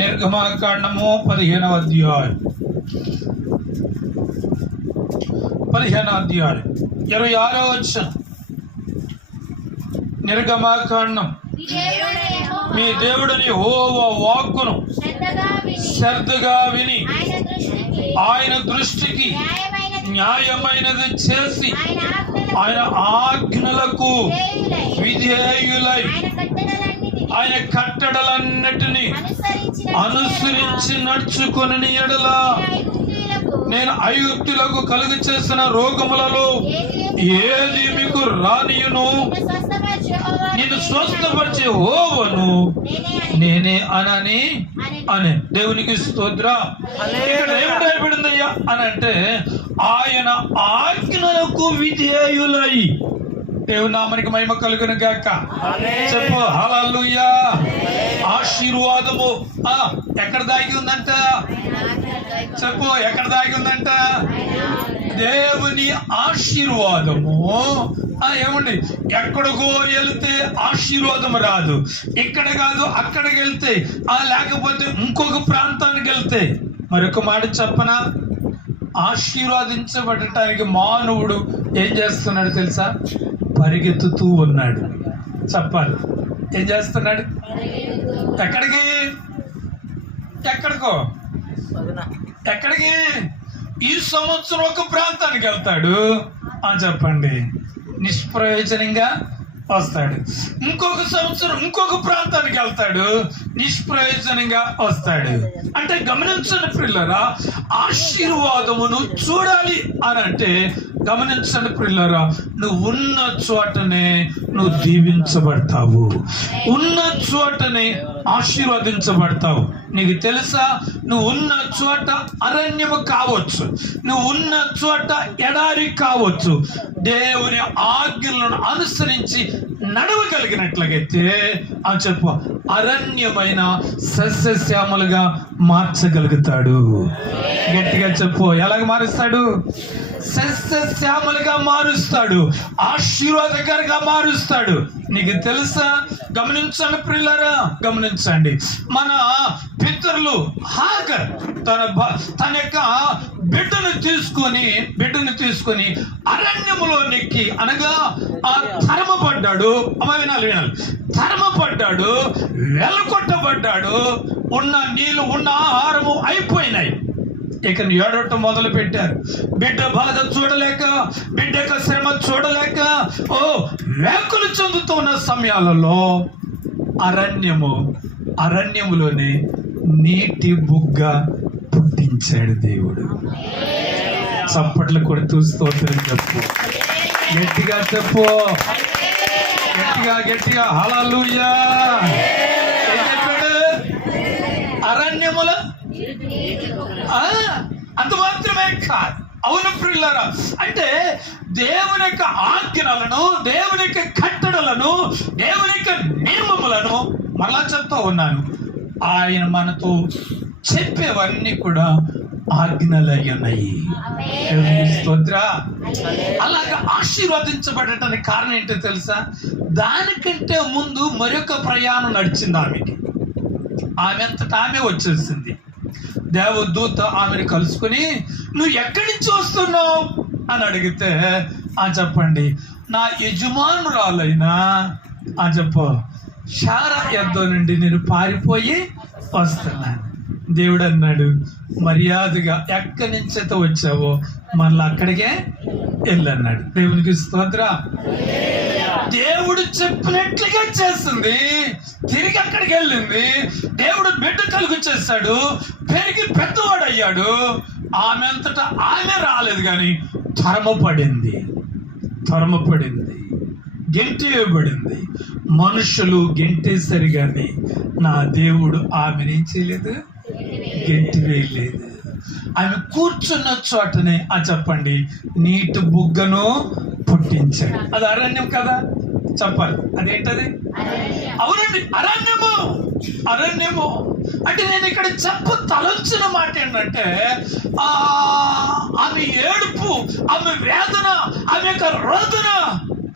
నిర్గమాకాండము 15వ అధ్యాయం 26వ వచనం. నిర్గమాకాండం. మీ దేవుడని యెహోవా వాక్కును శ్రద్ధగా విని ఆయన దృష్టికి న్యాయమైనది చేసి ఆయన ఆజ్ఞలకు విధేయులై ఆయన కట్టడలన్నిటినీ అనుసరించి నడుచుకొని ఎడల నేను ఐగుప్తులకు కలుగ చేసిన రోగములలో ఏది మీకు రానియును, నేను స్వస్థపరిచే యెహోవాను నేనే అని దేవునికి స్తోత్రం. ఇక్కడ ఏం రాయబడిందయ్యా అని అంటే, ఆయన ఆజ్ఞలకు విధేయులై. దేవుని నామానికి మహిమ కలుగును గాక. చెప్పు హల్లెలూయా. ఆశీర్వాదము ఎక్కడ దాగి ఉందంట? చెప్పు, ఎక్కడ దాగి ఉందంట? దేవుని ఆశీర్వాదము ఏమండి, ఎక్కడికో వెళ్తే ఆశీర్వాదం రాదు. ఇక్కడ కాదు, అక్కడికి వెళ్తే లేకపోతే ఇంకొక ప్రాంతానికి వెళ్తే. మరొక మాట చెప్పనా, ఆశీర్వాదించబడటానికి మానవుడు ఏం చేస్తున్నాడు తెలుసా? పరిగెత్తుతూ ఉన్నాడు. చెప్పాలి, ఏం చేస్తున్నాడు? ఎక్కడికి? ఈ సంవత్సరం ఒక ప్రాంతానికి వెళ్తాడు చెప్పండి, నిష్ప్రయోజనంగా వస్తాడు. ఇంకొక సంవత్సరం ఇంకొక ప్రాంతానికి వెళ్తాడు, నిష్ప్రయోజనంగా వస్తాడు. అంటే గమనించండి ప్రియులారా, ఆశీర్వాదమును చూడాలి అని అంటే గమనించండి ప్రియులారా, నువ్వు ఉన్న చోటనే నువ్వు దీవించబడతావు, ఉన్న చోటనే ఆశీర్వదించబడతావు. నీకు తెలుసా, నువ్వు ఉన్న చోట అరణ్యము కావచ్చు, నువ్వు ఉన్న చోట ఎడారి కావచ్చు, దేవుని ఆజ్ఞలను అనుసరించి నడవగలిగినట్లయితే చెప్పు, అరణ్యమైన సస్యశ్యామలుగా మార్చగలుగుతాడు. గట్టిగా చెప్పు, ఎలాగ మారుస్తాడు? సస్యశ్యామలుగా మారుస్తాడు, ఆశీర్వాదకరంగా మారుస్తాడు. నీకు తెలుసా? గమనించండి ప్రియులారా, గమనించండి. మన పితరులు హాగర్ తన యొక్క బిడ్డను తీసుకొని అరణ్యములో నెక్కి, అనగా తరమపడ్డాడు. వినాలి, తరమపడ్డాడు, వెలకొట్టబడ్డాడు. ఉన్న నీళ్ళు, ఉన్న ఆహారము అయిపోయినాయి. ఇక ఏడవటం మొదలు పెట్టారు. బిడ్డ బాధ చూడలేక, బిడ్డ యొక్క శ్రమ చూడలేక వ్యాకులు చెందుతున్న సమయాలలో అరణ్యములోనే నీటి బుగ్గ పుట్టించాడు దేవుడు. చప్పట్లు కొడుతూ స్తోత్రం చెప్పు, గట్టిగా చెప్పు, గట్టిగా హల్లెలూయా. ఏం చెప్పాడు? అరణ్యముల అంత మాత్రమే కాదు. అవును ప్రియులారా, అంటే దేవుని యొక్క ఆజ్ఞలను, దేవుని యొక్క కట్టడలను, దేవుని యొక్క నియమములను మళ్ళా చెప్తా ఉన్నాను. ఆయన మనతో చెప్పేవన్నీ కూడా ఆజ్ఞలై ఉన్నాయి. స్తోత్ర. అలాగా ఆశీర్వదించబడటానికి కారణం ఏంటో తెలుసా? దానికంటే ముందు మరొక ప్రయాణం నడిచింది ఆమెకి. ఆమె అంతటా ఆమె వచ్చేసింది. దేవదూత ఆమెను కలుసుకుని, నువ్వు ఎక్కడి నుంచి వస్తున్నావు అని అడిగితే చెప్పండి, నా యజమానురాలైనా చెప్పు శారా యొద్ద నుండి నేను పారిపోయి వస్తున్నాను. దేవుడు అన్నాడు, మర్యాదగా ఎక్కడి నుంచి అయితే వచ్చావో మళ్ళీ అక్కడికే వెళ్ళన్నాడు. దేవునికి స్తోత్రం. దేవుడు చెప్పినట్లుగా చేస్తుంది, తిరిగి అక్కడికి వెళ్ళింది. దేవుడు బిడ్డ కలుగు చేశాడు, పెరిగి పెద్దవాడు అయ్యాడు. ఆమె అంతటా ఆమె రాలేదు, కానీ తరమపడింది, గెంటేయబడింది. మనుషులు గెంటేసరి కానీ నా దేవుడు ఆమెనేం చేయలేదు, గెంటి వేయలేదు. ఆమె కూర్చున్న చోటనే చెప్పండి, నీటి బుగ్గను పుట్టించాడు. అది అరణ్యం కదా, చెప్పాలి. అదేంటది? అవునండి, అరణ్యము. అంటే నేను ఇక్కడ తలంచిన మాట ఏంటంటే, ఆమె ఏడుపు, ఆమె వేదన, ఆమె యొక్క రోదన,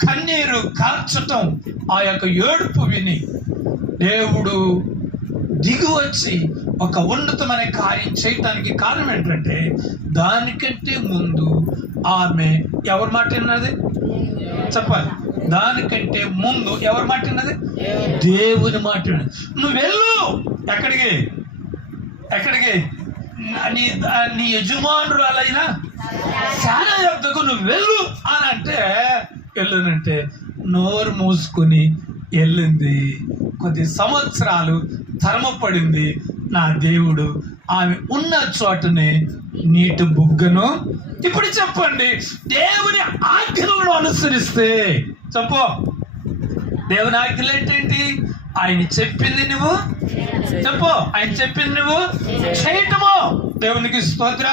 కన్నీరు కార్చటం, ఆ యొక్క ఏడుపు విని దేవుడు దిగి వచ్చి ఒక ఉన్నతమైన కార్యం చేయటానికి కారణం ఏంటంటే, దానికంటే ముందు ఆమె ఎవరి మాట విన్నది చెప్పాలి. దానికంటే ముందు ఎవరి మాట విన్నది? దేవుని మాట విన్నది. నువ్వు వెళ్ళు. ఎక్కడికి? నీ యజమానురాలైనా చాలా యొద్దకు నువ్వు వెళ్ళు అని అంటే, వెళ్ళనంటే నోరు మూసుకుని వెళ్ళింది. కొద్ది సంవత్సరాలు తరమపడింది. నా దేవుడు ఆమె ఉన్న చోటనే నీటి బుగ్గను. ఇప్పుడు చెప్పండి, దేవుని ఆజ్ఞలను అనుసరిస్తే చెప్పు. దేవుని ఆజ్ఞలు ఏంటేంటి? ఆయన చెప్పింది నువ్వు చెప్పు. ఆయన చెప్పింది నువ్వు చేయటము. దేవునికి స్తోత్ర.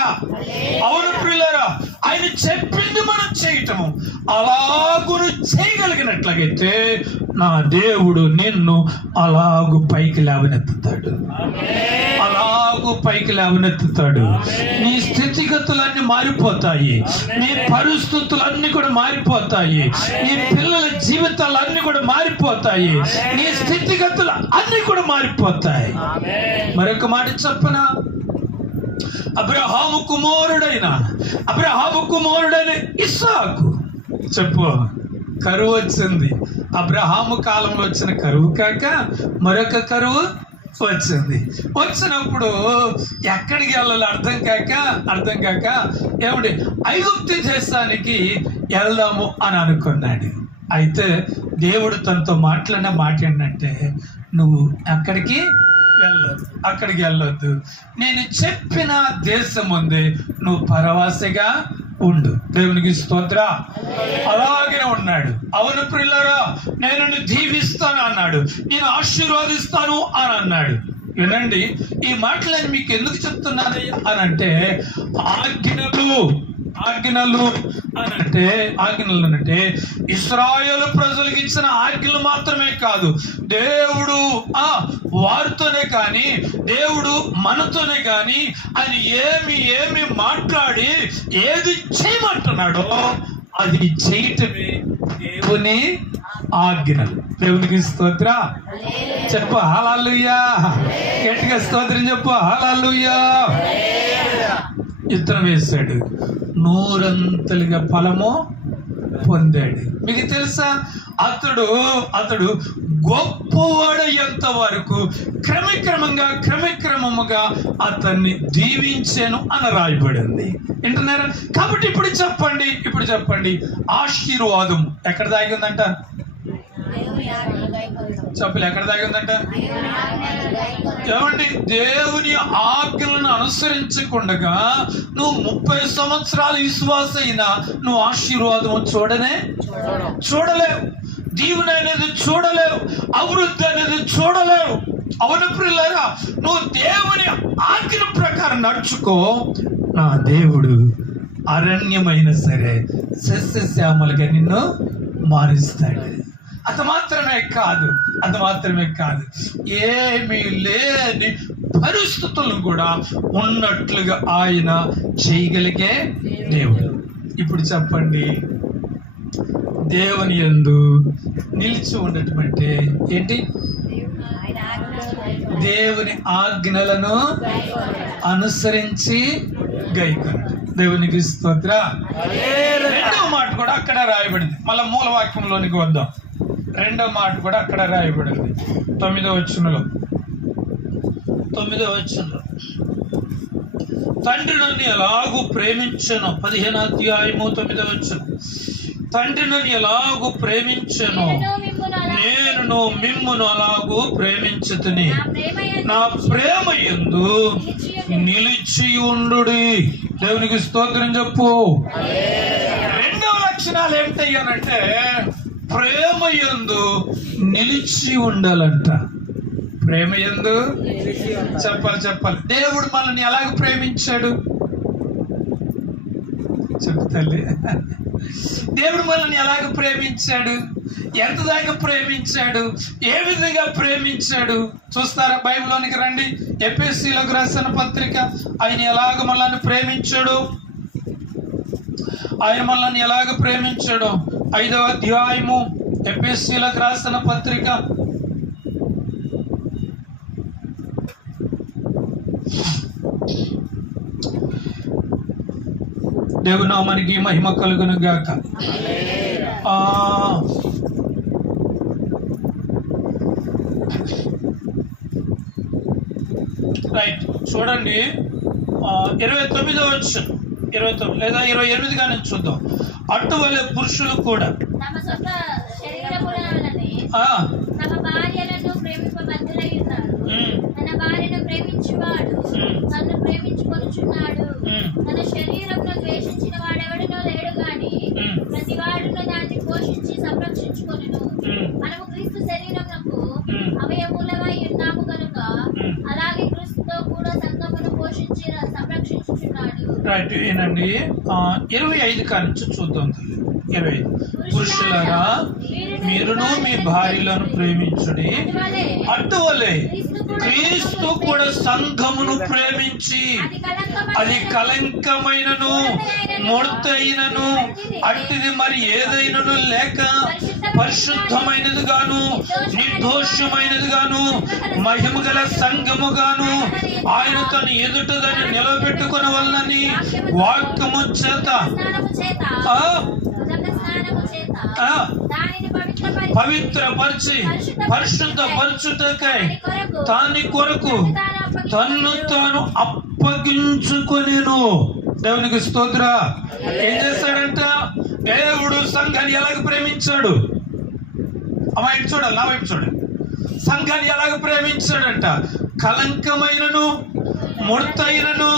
అవును ప్రియులారా, ఆయన చెప్పింది మనం చేయటము. అలాగూ చేయగలిగినట్లయితే నా దేవుడు నిన్ను అలాగూ పైకి లేవనెత్తుతాడు. అలాగూ పైకి లేవనెత్తుతాడు. నీ స్థితిగతులన్నీ మారిపోతాయి. నీ పరిస్థితులన్నీ కూడా మారిపోతాయి. నీ పిల్లల జీవితాలన్నీ కూడా మారిపోతాయి. నీ స్థితిగతులు అన్నీ కూడా మారిపోతాయి. మరొక మాట చెప్పనా? అబ్రహాము కుమారుడైన ఇస్సాకు చెప్పు. కరువు వచ్చింది. అబ్రహాము కాలంలో వచ్చిన కరువు కాక మరొక కరువు వచ్చినప్పుడు ఎక్కడికి వెళ్ళాలి అర్థం కాక ఏమండి ఐగుప్తు దేశానికి వెళ్దాము అని అనుకున్నాడు. అయితే దేవుడు తనతో మాట్లాడిన మాట ఏంటంటే, నువ్వు అక్కడికి వెళ్ళొద్దు. నేను చెప్పిన దేశం ఉంది, నువ్వు పరవాసిగా ఉండు. దేవునికి స్తోత్ర. అలాగే ఉన్నాడు. అవును ప్రియులారా, నేను నిన్ను దీవిస్తాను అన్నాడు. నేను ఆశీర్వాదిస్తాను అని అన్నాడు. వినండి, ఈ మాటలని మీకు ఎందుకు చెప్తున్నాను అని అంటే, ఆజ్ఞలు అంటే ఇశ్రాయేలు ప్రజలకు ఇచ్చిన ఆజ్ఞలు మాత్రమే కాదు, దేవుడు వారితోనే కానీ, దేవుడు మనతోనే కానీ ఆయన ఏమి మాట్లాడి ఏది చేయమంటున్నాడో అది చేయటమే దేవుని ఆజ్ఞలు. దేవునికి స్తోత్ర. చెప్పు హల్లెలూయా. గట్టిగా స్తోత్రం చెప్పు. హల్లెలూయా. విత్తనం వేశాడు, నూరంతలుగా ఫలము పొందాడు. మీకు తెలుసా, అతడు గొప్పవాడయ్యేంత వరకు క్రమక్రమముగా అతన్ని దీవించాను అని రాయబడింది. వింటున్నారా? కాబట్టి ఇప్పుడు చెప్పండి ఆశీర్వాదం ఎక్కడ దాగి ఉందంట? చెప్పలే, ఎక్కడ దాగి ఉందంట? ఏమండి, దేవుని ఆజ్ఞలను అనుసరించకుండా నువ్వు 30 సంవత్సరాలు విశ్వాస అయినా నువ్వు ఆశీర్వాదం చూడలేవు. దీవెన అనేది చూడలేవు. అభివృద్ధి అనేది చూడలేవు. అవును ప్రియులారా, నువ్వు దేవుని ఆజ్ఞ ప్రకారం నడుచుకో. నా దేవుడు అరణ్యమైన సరే సస్యశ్యామలుగా నిన్ను మారుస్తాడు. అది మాత్రమే కాదు, ఏమీ లేని పరిస్థితులను కూడా ఉన్నట్లుగా ఆయన చేయగలిగే దేవుడు. ఇప్పుడు చెప్పండి, దేవుని యందు నిలిచి ఉండటం అంటే ఏంటి? దేవుని ఆజ్ఞలను అనుసరించి గైకొనడం. దేవునికి స్తోత్ర. రెండవ మాట కూడా అక్కడ రాయబడింది. మళ్ళా మూల వాక్యంలోనికి వద్దాం. రెండవ మాట కూడా అక్కడ రాయబడింది. 9వ వచనంలో తండ్రి నన్ను ఎలాగూ ప్రేమించను. 15వ అధ్యాయము 9వ వచనం. తండ్రి నన్ను ఎలాగూ ప్రేమించను, నేను మిమ్మును అలాగూ ప్రేమించుతుని, నా ప్రేమ యందు నిలిచి ఉండుడి. దేవునికి స్తోత్రం చెప్పు. రెండవ లక్షణాలు ఏమిటయ్యానంటే, ప్రేమ యందు నిలిచి ఉండాలంట. ప్రేమ యందు చెప్పాలి. దేవుడు మనల్ని ఎలాగ ప్రేమించాడు చెప్పు తల్లి. దేవుడు మనల్ని ఎలాగ ప్రేమించాడు, ఎంత దాకా ప్రేమించాడు, ఏ విధంగా ప్రేమించాడు చూస్తారా? బైబిల్లోనికి రండి. ఎఫెసీయులకు రాసిన పత్రిక ఆయన ఎలాగ మనల్ని ప్రేమించాడు, 5వ అధ్యాయము ఎఫెసీయులకు రాసిన పత్రిక దేవుని నామానికి మహిమ కలుగును గాక. రైట్, చూడండి 29వ వచనం, 29 లేదా 28 గానే చూద్దాం. అటువలే పురుషులు కూడా తమ సొంత శరీరములనని తమ భార్యలను ప్రేమింపబద్ధులై ఉన్నారు. తన భార్యను ప్రేమించువాడు తనను ప్రేమించుకొనుచున్నాడు. తన శరీరమును ద్వేషించిన వాడెవడనో లేడు గాని ప్రతి వాడును దాన్ని పోషించి సంరక్షించుకొనును. మనము క్రీస్తు శరీరమునకు అవయములమై ఉన్నాము కనుక అలాగే క్రీస్తుతో కూడా సంఘమును పోషించి సంరక్షించుచున్నాడు. రైట్, ఏనండి 25 కానించి చూద్దాం. 25 పురుషులారా మీరును మీ భార్యలను ప్రేమించుడి, అటువలే క్రీస్తు కూడా సంఘమును ప్రేమించి అది కలంకమైనను ముడతైనను అట్టిది మరి ఏదైనను లేక పరిశుద్ధమైనది గాను నిర్దోషమైనది గాను మహిమ గల సంఘము గాను ఆయన తన ఎదుట దాన్ని నిలబెట్టుకుని వలనని వాక్యము చేత పవిత్రపరిచి పరిశుద్ధపరచుటకై దాని కొరకు తన్ను తాను అప్పగించుకొనెను. దేవునికి స్తోత్ర. ఏం చేస్తాడంట? దేవుడు సంఘాన్ని ఎలాగ ప్రేమించాడు? అమ్మా ఇటు చూడాలి, నా వైపు చూడండి. సంఘాన్ని ఎలాగ ప్రేమించాడంట? కలంకమైనను ముడతైనను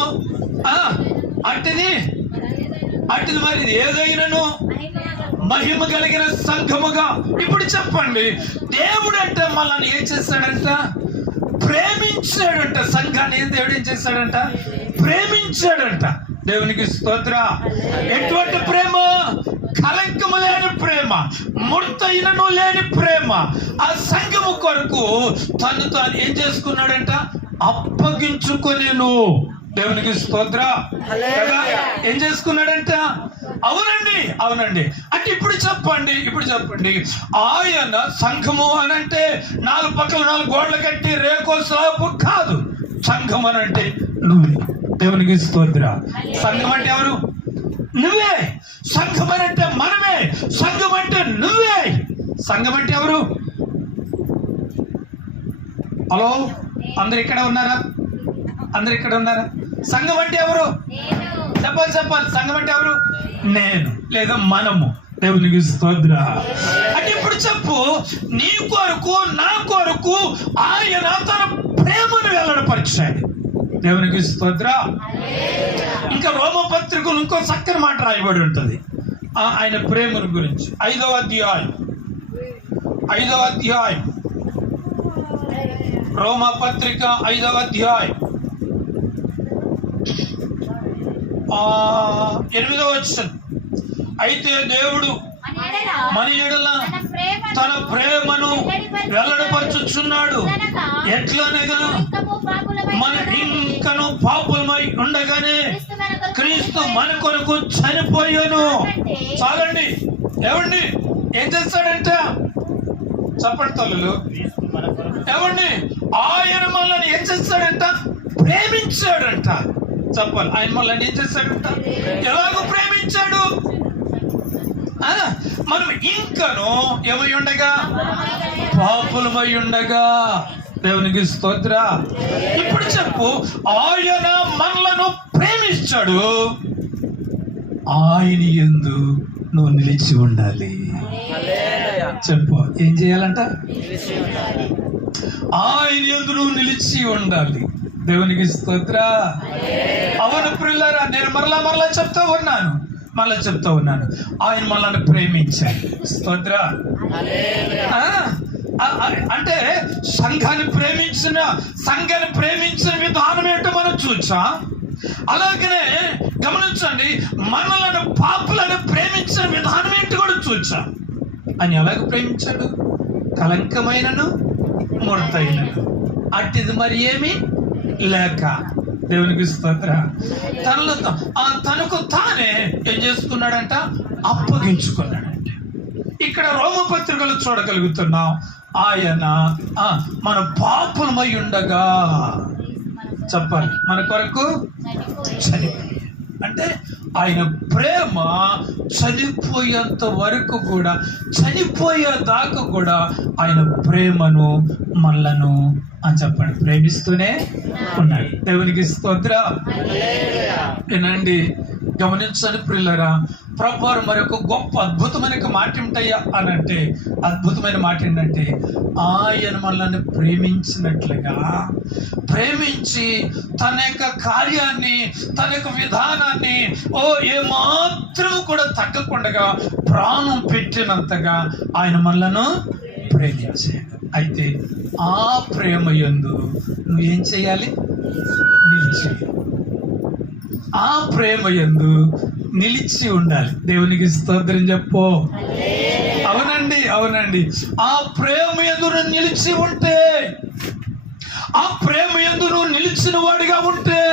అట్టిది మరి ఏదైనను మహిమ కలిగిన సంఘముగా. ఇప్పుడు చెప్పండి, దేవుడు అంటే మనల్ని ఏం చేస్తాడంట? ప్రేమించాడంట. సంఘాన్ని దేవుడు ఏం చేస్తాడంట? ప్రేమించాడంట. దేవునికి స్తోత్ర. ఎటువంటి ప్రేమ? కలంకము లేని ప్రేమ, ముడతైనను లేని ప్రేమ. ఆ సంఘము కొరకు తను తాను ఏం చేసుకున్నాడంట? అప్పగించుకొనేను. దేవునికి స్తోత్ర. ఏం చేసుకున్నాడంట? అవునండి. అంటే ఇప్పుడు చెప్పండి, ఆయన సంఘము అని అంటే 4 పక్కల 4 గోడలు కట్టి రేకో స్లాబ్ కాదు. సంఘం అని అంటే నువ్వే. దేవునికి స్తోత్ర. సంఘం అంటే ఎవరు? నువ్వే. సంఘం అని అంటే మనమే. సంఘం అంటే నువ్వే. సంఘం అంటే ఎవరు? హలో, అందరు ఇక్కడ ఉన్నారా? సంఘం అంటే ఎవరు? చెప్పాలి. సంఘం అంటే ఎవరు? నేను లేదా మనము. దేవునికి స్తోత్ర. అంటే ఇప్పుడు చెప్పు, నీ కొరకు నా కొరకు ఆయన తన ప్రేమను వెల్లడపరిచాడు. దేవునికి స్తోత్ర. ఇంకా రోమపత్రికలు ఇంకో చక్కని మాట రాయబడి ఉంటుంది ఆయన ప్రేమను గురించి. 5వ అధ్యాయం రోమపత్రిక 5వ అధ్యాయం 8వ వచనం. అయితే దేవుడు మన యెడల తన ప్రేమను వెల్లడిపరచుచున్నాడు. ఎట్లనగా మన ఇంకను పాపులమై ఉండగానే క్రీస్తు మన కొరకు చనిపోయాను. చాలండి. ఏమండి ఏం చేస్తాడంట? చెప్పండి తల్లులు. ఏమండి ఆయన మనల్ని ఏం చేస్తాడంట? ప్రేమించాడంట. చెప్పాలి. ఆయన మనల్ని ఏం చేస్తాడంట? ఎలాగో ప్రేమించాడు. మనం ఇంకను ఏమై ఉండగా? పాపులమై ఉండగా. దేవునికి స్తోత్ర. ఇప్పుడు చెప్పు, ఆయన మనలను ప్రేమించాడు. ఆయన యందు నువ్వు నిలిచి ఉండాలి. చెప్పు, ఏం చేయాలంట? ఆయన యందు నువ్వు నిలిచి ఉండాలి. దేవునికి స్తోత్ర. అవును ప్రియులారా, నేను మరలా చెప్తా ఉన్నాను ఆయన మనల్ని ప్రేమించాడు. స్తోత్ర. అంటే సంఘాన్ని ప్రేమించిన విధానం ఏంటో మనం చూసాం. అలాగనే గమనించండి, మనలను పాపులను ప్రేమించిన విధానం ఏంటి కూడా చూసాం. ఆయన ఎలాగ ప్రేమించాడు? కలంకమైనను ముడతైనను అట్టిది మరి ఏమి లేక. దేవునికి స్తోత్ర. తనకు తానే ఏం చేసుకున్నాడంట? అప్పగించుకున్నాడంట. ఇక్కడ రోమపత్రికలు చూడగలుగుతున్నాం. ఆయన మన పాపులమై ఉండగా, చెప్పాలి, మన కొరకు చనిపోయి. అంటే ఆయన ప్రేమ చనిపోయేంత వరకు కూడా, చనిపోయేదాకా కూడా ఆయన ప్రేమను మనలను అని చెప్పండి ప్రేమిస్తూనే ఉన్నాడు. దేవునికి స్తోత్రం. వినండి, గమనించండి ప్రియులారా, ప్రభువారు మరొక గొప్ప అద్భుతమైన మాట ఏమిటయ్యా అని అంటే, అద్భుతమైన మాట ఏంటంటే, ఆయన మనల్ని ప్రేమించినట్లుగా ప్రేమించి తన యొక్క కార్యాన్ని, తన యొక్క విధానాన్ని ఏమాత్రం కూడా తగ్గకుండా ప్రాణం పెట్టినంతగా ఆయన మనలను ప్రేమించాడు. అయితే ఆ ప్రేమ యందు నువ్వేం చేయాలి? నిలిచి, ఆ ప్రేమ యందు నిలిచి ఉండాలి. దేవునికి స్తోత్రం చెప్పు. అవునండి, అవునండి. ఆ ప్రేమ యందు నువ్వు నిలిచి ఉంటే, ఆ ప్రేమ యందు నువ్వు నిలిచిన వాడిగా ఉంటే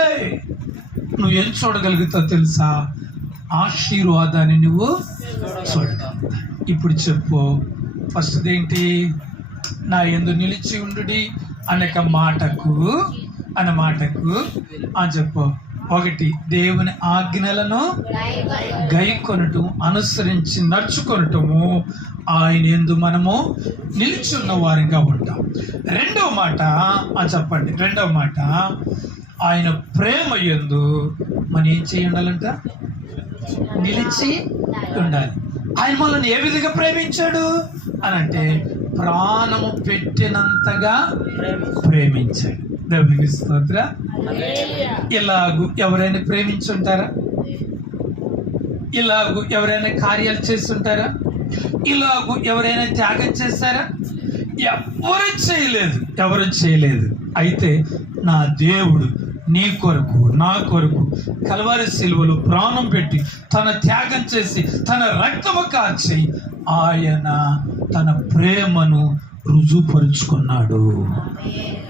నువ్వేం చూడగలుగుతావు తెలుసా? ఆశీర్వాదాన్ని నువ్వు చూడగలుగుతావు. ఇప్పుడు చెప్పు, ఫస్ట్ ఏంటి? నా యందు నిలిచి ఉండుడి అన్న మాటకు చెప్పు. ఒకటి, దేవుని ఆజ్ఞలను గైకొనటం, అనుసరించి నడుచుకొనటము, ఆయన యందు మనము నిలిచున్న వారిగా ఉంటాం. రెండవ మాట చెప్పండి. రెండవ మాట, ఆయన ప్రేమ యందు మనం ఏం చేయి ఉండాలంట? నిలిచి ఉండాలి. ఆయన మనల్ని ఏ విధంగా ప్రేమించాడు అని అంటే, ప్రాణము పెట్టినంతగా ప్రేమించాడు. దేవునికి స్తోత్రం. ఇలాగూ ఎవరైనా ప్రేమించుంటారా? ఇలాగూ ఎవరైనా కార్యాలు చేస్తుంటారా? ఇలాగూ ఎవరైనా త్యాగం చేశారా? ఎవరు చేయలేదు. అయితే నా దేవుడు నీ కొరకు, నా కొరకు కల్వరి సిలువలో ప్రాణం పెట్టి, తన త్యాగం చేసి, తన రక్తము కార్చి ఆయన తన ప్రేమను రుజుపరుచుకున్నాడు.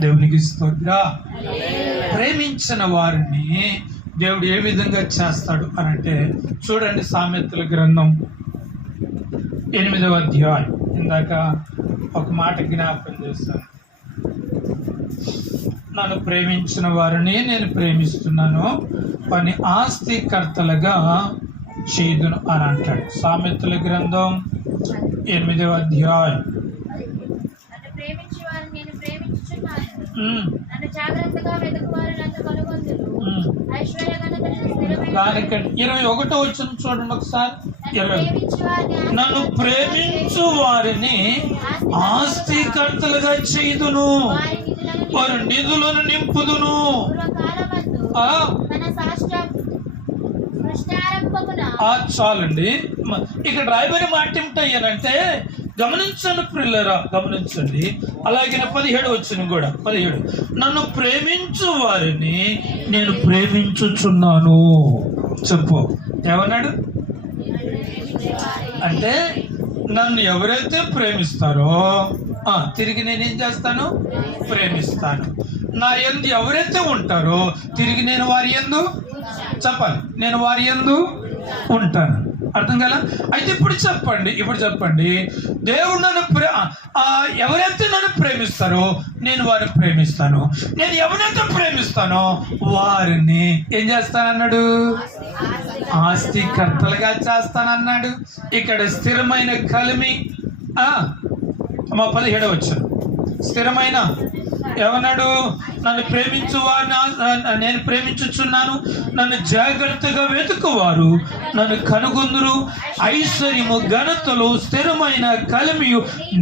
దేవునికి స్తోత్రం. ప్రేమించిన వారిని దేవుడు ఏ విధంగా చేస్తాడు అని అంటే, చూడండి సామెతల గ్రంథం 8వ అధ్యాయం. ఇందాక ఒక మాట జ్ఞాపకం చేస్తాను. నన్ను ప్రేమించిన వారిని నేను ప్రేమిస్తున్నాను, వారిని ఆస్తికర్తలుగా చేయుదును అని అంటాడు. సామెతల గ్రంథం 8వ అధ్యాయం. దానికంటే 21వ వచనం చూడండి ఒకసారి. నన్ను ప్రేమించు వారిని ఆస్తికర్తలుగా చేయుదును, వారి నిధులను నింపుదును. చాలండి. ఇక్కడ రాయబడిన మాట ఏమిటయ్యానంటే, గమనించండి ప్రియులారా, గమనించండి. అలాగే 17 వచనం కూడా. 17, నన్ను ప్రేమించు వారిని నేను ప్రేమించుచున్నాను. చెప్పు, ఏమన్నాడు అంటే, నన్ను ఎవరైతే ప్రేమిస్తారో తిరిగి నేనేం చేస్తాను? ప్రేమిస్తాను. నా యందు ఎవరైతే ఉంటారో తిరిగి నేను వారి యందు, చెప్పాలి, నేను వారి యందు ఉంటాను. అర్థం కదా? అయితే ఇప్పుడు చెప్పండి, దేవుడు నన్ను ఎవరైతే నన్ను ప్రేమిస్తారో నేను వారిని ప్రేమిస్తాను. నేను ఎవరైతే ప్రేమిస్తానో వారిని ఏం చేస్తానన్నాడు? ఆస్తికర్తలుగా చేస్తానన్నాడు. ఇక్కడ స్థిరమైన కలిమి 17వ వచనం. స్థిరమైన ఏమన్నాడు? నన్ను ప్రేమించు వారిని నేను ప్రేమించుచున్నాను, నన్ను జాగ్రత్తగా వెతుకువారు నన్ను కనుగొందురు. ఐశ్వర్యము, ఘనతలు, స్థిరమైన కలిమియు,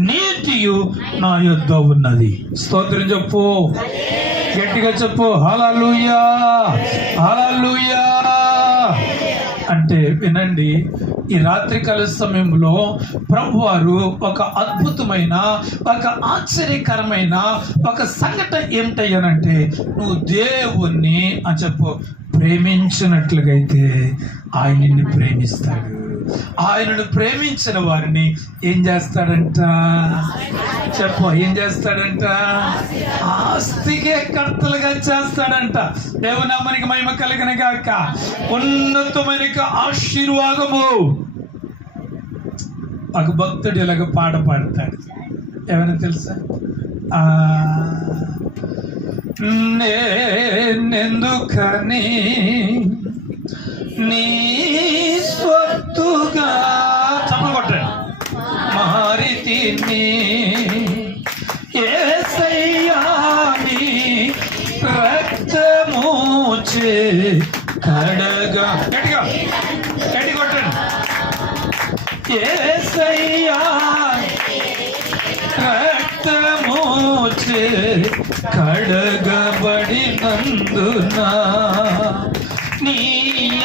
నీతియు నా యొద్ద ఉన్నది. స్తోత్రం చెప్పు, గట్టిగా చెప్పు. హల్లెలూయా, హల్లెలూయా. అంటే వినండి, ఈ రాత్రికాల సమయంలో ప్రభువారు ఒక అద్భుతమైన, ఒక ఆశ్చర్యకరమైన ఒక సంఘటన ఏమిటయ్యానంటే, నువ్వు దేవుణ్ణి అని చెప్పు ప్రేమించినట్లుగైతే ఆయన నిన్ను ప్రేమిస్తాడు. ఆయనను ప్రేమించిన వారిని ఏం చేస్తాడంట? చెప్పు, ఏం చేస్తాడంట? ఆస్తికే కర్తలుగా చేస్తాడంట. దేవుని నామానికి మహిమ కలిగిన గాక. ఉన్నతమైన ఆశీర్వాదము. ఒక భక్తుడు ఇలాగ పాట పాడతాడు. ఏమైనా తెలుసా? నేనెందుకని నీ స్వత్తుగా చెప్పగొట్ట మారితిని యేసయ్యా నీ రక్తమూచే కడగా గట్టిగా గట్టి కొట్టండి యేసయ్యా రక్తమూచే కడగబడినందున నీ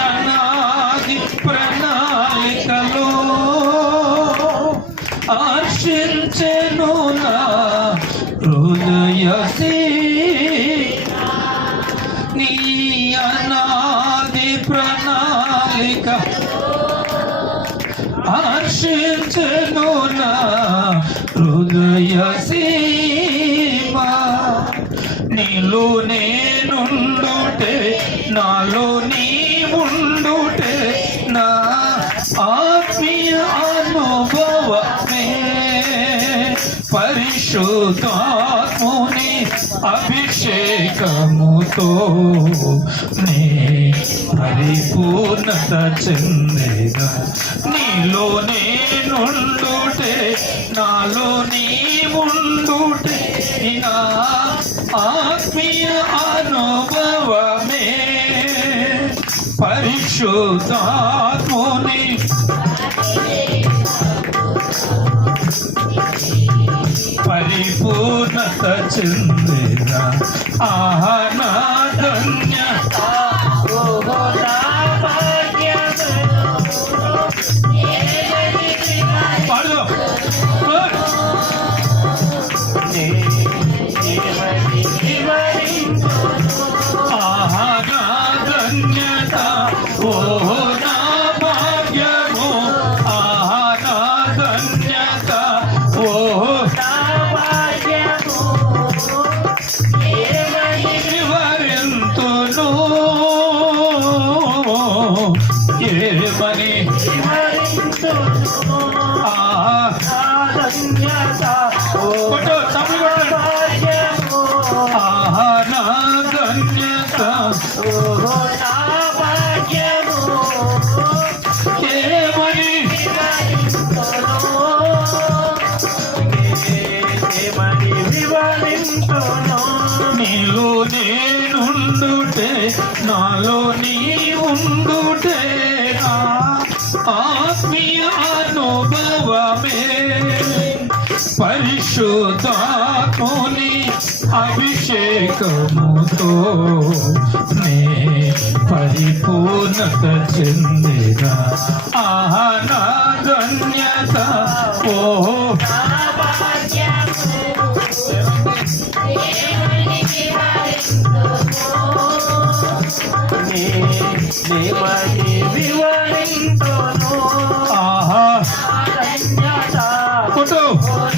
అనాది ప్రణాళికలో ఆశించెను నా హృదయసి నీ అనాది ప్రణాళిక ఆశించెను నా హృదయ సీమా నీలో నేనుండుటే నాలో నీ ఉండుటే నా ఆత్మీయ అనుభవమే పరిశుద్ధాత్ముని అభిషేకముతో నే పరిపూర్ణత చెందేదా నీలో నేనుండుటే నాలో నీ ఉండుటే నా ఆత్మీయ అనుభవమే పరిశుద్ధాత్ముని పరిపూర్ణత చెందేదా ఆహా నా ధన్యత నీలో నేనుండుటే నాలో నీ ఉండుటే నా ఆత్మీయ అనుభవమే పరిశుద్ధాత్ముని అభిషేకముతో నే పరిపూర్ణత చెందేదా ఆహా నా ధన్యత ఓ ఆహా కొట్టు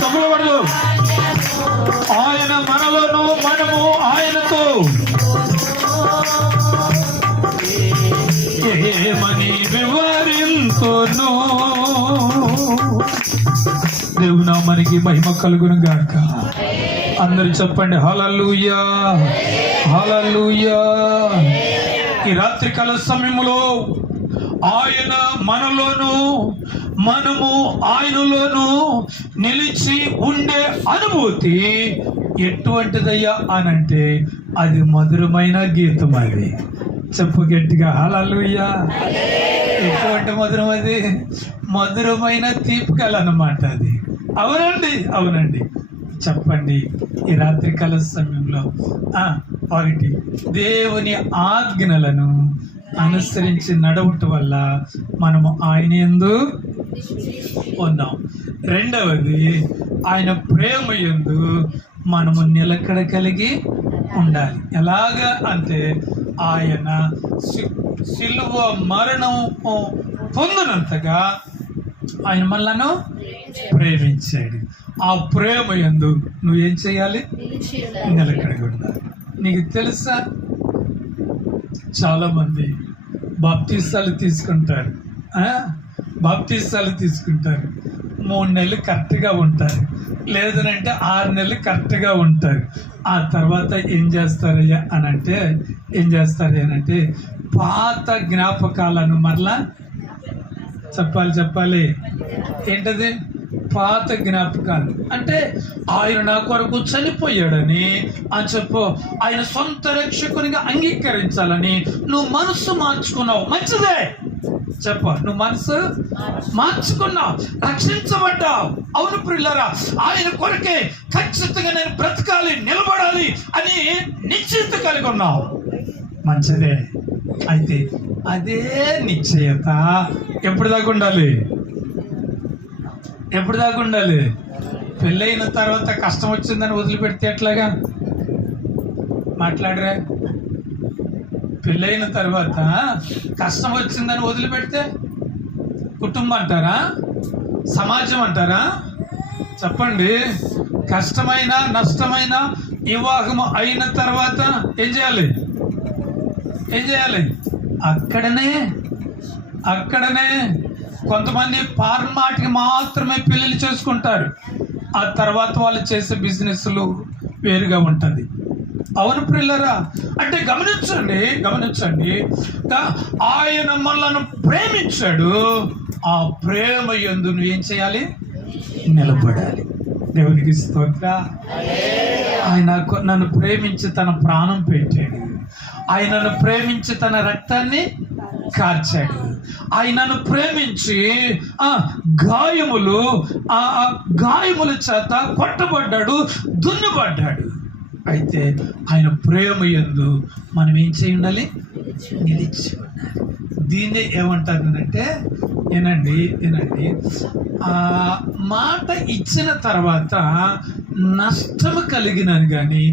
తమ్ముడు ఆయన మనలోను మనము ఆయనతో ఏమని వివరింతును దేవుని నామానికి మహిమ కలుగును గాక అందరూ చెప్పండి హల్లెలూయా హల్లెలూయా ఈ రాత్రికాల సమయంలో ఆయన మనలోను మనము ఆయనలోను నిలిచి ఉండే అనుభూతి ఎటువంటిదయ్యా అనంటే అది మధురమైన గీతం అది చెప్పు గట్టిగా హల్లెలూయా ఎటువంటి మధురం అది మధురమైన తీపికలు అన్నమాట అది అవునండి అవునండి చెప్పండి ఈ రాత్రికాల సమయంలో ఒకటి దేవుని ఆజ్ఞలను అనుసరించి నడవటం వల్ల మనము ఆయన యందు ఉన్నాం. రెండవది ఆయన ప్రేమ యందు మనము నిలకడ కలిగి ఉండాలి. ఎలాగా అంటే ఆయన సిలువ మరణం పొందినంతగా ఆయన మనలను ప్రేమించాడు. ఆ ప్రేమ యందు నువ్వేం చేయాలి? నిలకడగా ఉండాలి. నీకు తెలుసా, చాలామంది బాప్తీసాలు తీసుకుంటారు, 3 నెలలు కరెక్ట్గా ఉంటారు, లేదనంటే 6 నెలలు కరెక్ట్గా ఉంటారు. ఆ తర్వాత ఏం చేస్తారు అని అంటే పాత జ్ఞాపకాలను మరలా చెప్పాలి ఏంటది? పాత జ్ఞాపకాలు అంటే ఆయన నా కొరకు చనిపోయాడని అని చెప్పు, ఆయన సొంత రక్షకునిగా అంగీకరించాలని నువ్వు మనసు మార్చుకున్నావు, మంచిదే. చెప్పు, నువ్వు మనసు మార్చుకున్నావు, రక్షించబడ్డావు. అవును ప్రియులారా, ఆయన కొరకే ఖచ్చితంగా నేను బ్రతకాలి, నిలబడాలి అని నిశ్చయిత కలిగి ఉన్నావు, మంచిదే. అయితే అదే నిశ్చయత ఎప్పుడు దాకా ఉండాలి? ఎప్పుడు దాకా ఉండాలి? పెళ్ళైన తర్వాత కష్టం వచ్చిందని వదిలిపెడితే ఎట్లాగా? మాట్లాడరా? పెళ్ళైన తర్వాత కష్టం వచ్చిందని వదిలిపెడితే కుటుంబం అంటారా? సమాజం అంటారా? చెప్పండి. కష్టమైన నష్టమైన వివాహం అయిన తర్వాత ఏం చేయాలి? అక్కడనే కొంతమంది ఫార్మాట్కి మాత్రమే పెళ్ళిళ్ళు చేసుకుంటారు. ఆ తర్వాత వాళ్ళు చేసే బిజినెస్లు వేరుగా ఉంటుంది. అవును ప్రియులారా, అంటే గమనించండి, ఆయన మనల్ని ప్రేమించాడు. ఆ ప్రేమ యందు నువ్వు ఏం చేయాలి? నిలబడాలి. దేవునికి స్తోత్రం. ఆయన నన్ను ప్రేమించి తన ప్రాణం పెట్టాడు. ఆయనను ప్రేమించి తన రక్తాన్ని కార్చాడు. ఆయనను ప్రేమించి గాయముల చేత కొట్టబడ్డాడు, దున్నబడ్డాడు. అయితే ఆయన ప్రేమ యందు మనం ఏం చేయి ఉండాలి? నిలిచి ఉండాలి. దీన్నే ఏమంటారంటే, ఏనండి మాట ఇచ్చిన తర్వాత నష్టము కలిగినని కానీ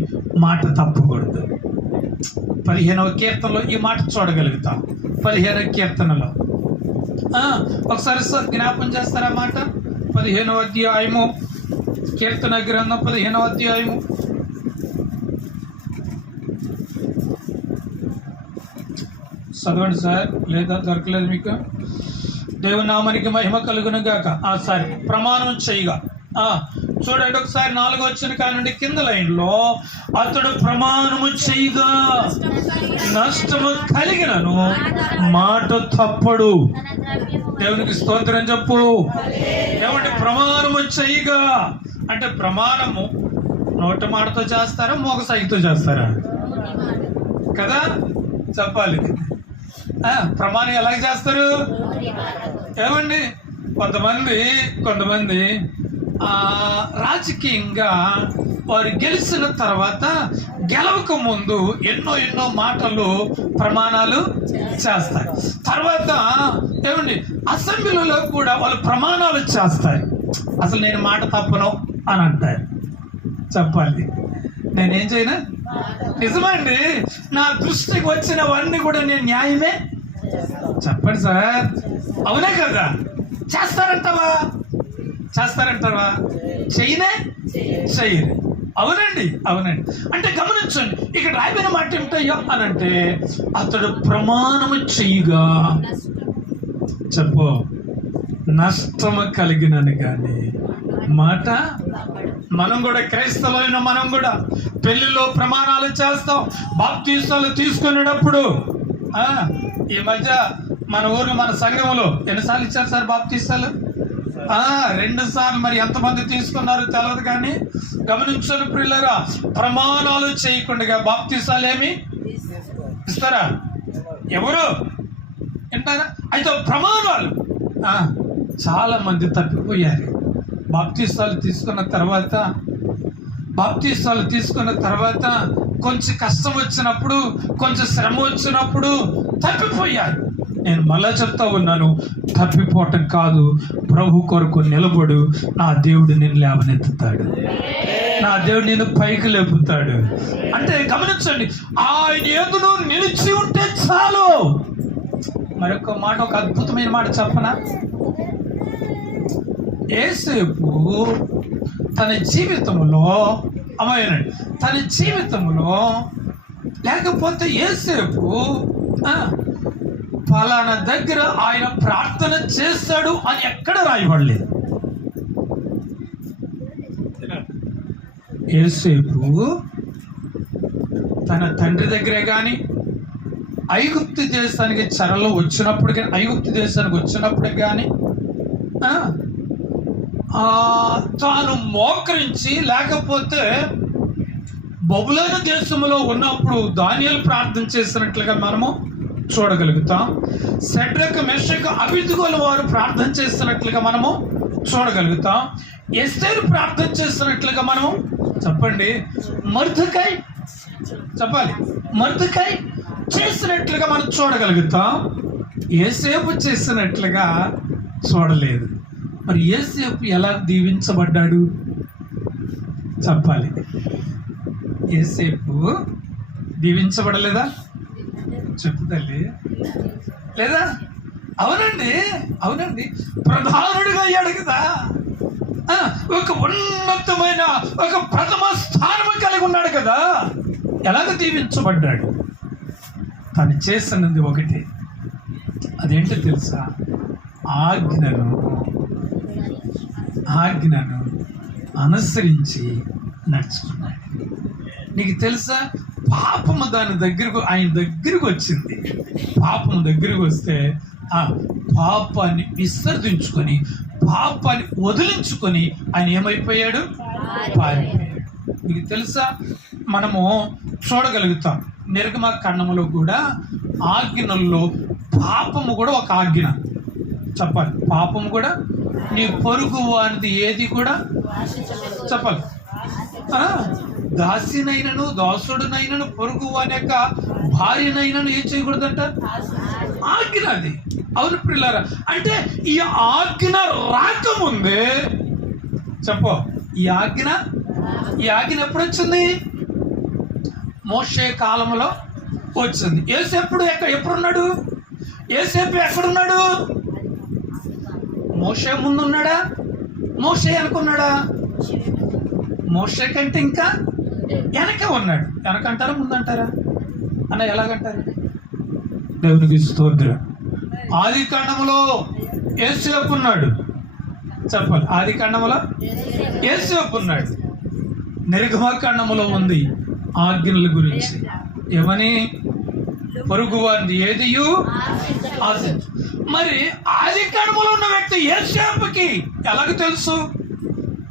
మాట తప్పకూడదు. 15వ కీర్తనలో ఈ మాట చూడగలుగుతాం. 15వ కీర్తనలో ఒకసారి జ్ఞాపం చేస్తారా మాట? 15వ అధ్యాయము, కీర్తన గ్రంథం 15వ అధ్యాయము. చదవండి సార్, లేదా దొరకలేదు మీకు? దేవుని నామానికి మహిమ కలుగును గాక. ప్రమాణం చేయగా చూడండి ఒకసారి 4వ వచనం కానుండి కింద లైన్లో, అతడు ప్రమాణము చేయగా నష్టము కలిగినను మాట తప్పడు. దేవునికి స్తోత్రం చెప్పు. ఏమంటే ప్రమాణము చేయగా అంటే ప్రమాణము నోట మాటతో చేస్తారా, మోగ సైకితో చేస్తారా? కదా, చెప్పాలి. ప్రమాణం ఎలాగ చేస్తారు? ఏమండి, కొంతమంది రాజకీయంగా వారు గెలిచిన తర్వాత గెలవక ముందు ఎన్నో మాటలు ప్రమాణాలు చేస్తారు. తర్వాత ఏమండి అసెంబ్లీలో కూడా వాళ్ళు ప్రమాణాలు చేస్తారు. అసలు నేను మాట తప్పను అని అంటారు. చెప్పాలి, నేనేం చేయను? నిజమండి, నా దృష్టికి వచ్చినవన్నీ కూడా నేను న్యాయమే. చెప్పండి సార్, అవునే కదా? చేస్తారంటావా? చెయ్యరు. అవునండి. అంటే గమనించండి, ఇక్కడ రాయబడిన మాట ఏమిటయ్యా అని అంటే, అతడు ప్రమాణము చెయ్యగా చెప్పు నష్టము కలిగినని కానీ మాట. మనం కూడా క్రైస్తవులైన మనం కూడా పెళ్లిలో ప్రమాణాలు చేస్తాం. బాప్తీసాలు తీసుకునేటప్పుడు ఈ మధ్య మన ఊరు మన సంఘంలో ఎన్నిసార్లు ఇచ్చారు సార్ బాప్తీసాలు? 2 సార్లు. మరి ఎంతమంది తీసుకున్నారు తెలియదు కానీ గమనించండి ప్రియులారా, ప్రమాణాలు చేయకుండా బాప్తీసాలు ఏమి ఇస్తారా? ఎవరు వింటారా? అయితే ప్రమాణాలు చాలా మంది తప్పిపోయారు. బాప్తీసాలు తీసుకున్న తర్వాత కొంచెం కష్టం వచ్చినప్పుడు, కొంచెం శ్రమ వచ్చినప్పుడు తప్పిపోయారు. నేను మళ్ళా చెప్తా ఉన్నాను, తప్పిపోవటం కాదు, ప్రభు కొరకు నిలబడు. నా దేవుడు నిన్ను లేవనెత్తుతాడు, నా దేవుడు నిన్ను పైకి లేపుతాడు. అంటే గమనించండి, ఆయన యందు నిలిచి ఉంటే చాలు. మరొక మాట, ఒక అద్భుతమైన మాట చెప్పనా? యేసేపు తన జీవితంలో లేకపోతే యేసేపు ఫలానా దగ్గర ఆయన ప్రార్థన చేస్తాడు అని ఎక్కడ రాయబడలేదు. యేసేపు తన తండ్రి దగ్గరే కానీ, ఐగుప్తు దేశానికి చెరలో వచ్చినప్పుడు కానీ, ఐగుప్తు దేశానికి వచ్చినప్పుడు కానీ తాను మోకరించి, లేకపోతే బబులోను దేశంలో ఉన్నప్పుడు దానియేలు ప్రార్థన చేసినట్లుగా మనము చూడగలుగుతాం. షడ్రకు మెషకు అబేద్నెగోల వారు ప్రార్థన చేసినట్లుగా మనము చూడగలుగుతాం. ఎస్తేరు ప్రార్థన చేసినట్లుగా మనము చెప్పండి. మర్దెకై చెప్పాలి, మర్దెకై చేసినట్లుగా మనం చూడగలుగుతాం. యోసేపు చేసినట్లుగా చూడలేదు. మరి యోసేపు ఎలా దీవించబడ్డాడు చెప్పాలి. యోసేపు దీవించబడలేదా? చెప్పు తల్లి, లేదా? అవునండి, అవునండి, ప్రధానుడిగా అయ్యాడు కదా. ఒక ఉన్నతమైన ఒక ప్రథమ స్థానం కలిగి ఉన్నాడు కదా. ఎలాగ దీవించబడ్డాడు? తను చేసినది ఒకటి, అదేంటో తెలుసా? ఆజ్ఞను అనుసరించి నడుచుకున్నాడు. నీకు తెలుసా, పాపము ఆయన దగ్గరకు వచ్చింది. పాపము దగ్గరకు వస్తే ఆ పాపాన్ని విసర్జించుకొని, పాపాన్ని వదిలించుకొని ఆయన ఏమైపోయాడు? పారిపోయాడు. మీకు తెలుసా, మనము చూడగలుగుతాం నిర్గమకాండములో కూడా ఆజ్ఞల్లో పాపము కూడా ఒక ఆజ్ఞ. చెప్పాలి, పాపము కూడా. నీ పొరుగు వానిది ఏది కూడా చెప్పాలి. దాసినైనను దాసుడునైనను పొరుగు వాని యొక్క భార్యనైనను ఏం చేయకూడదంట? ఆజ్ఞ అది. అవును ప్రియులారా, అంటే ఈ ఆజ్ఞ రాకముందే చెప్పు, ఈ ఆజ్ఞ ఎప్పుడు వచ్చింది? మోషే కాలంలో వచ్చింది. యోసేపు ఎప్పుడున్నాడు? యోసేపు ఎక్కడున్నాడు? మోషే ముందున్నాడా? మోషే అనుకున్నాడా? మోషే కంటే ఇంకా వెనక ఉన్నాడు. వెనకంటారా ముందంటారా అన్న? ఎలాగంటారు? దేవునికి స్తోత్రం. ఆది కాండములో యోసేపు ఉన్నాడు. చెప్పాలి, ఆది కాండములో యోసేపు ఉన్నాడు. నిర్గమకాండములో ఉంది ఆజ్ఞల గురించి. ఏమని? పొరుగు వారిది ఏదియు ఆశించు. మరి ఆది కాండములో ఉన్న వ్యక్తి యోసేపుకి ఎలాగ తెలుసు?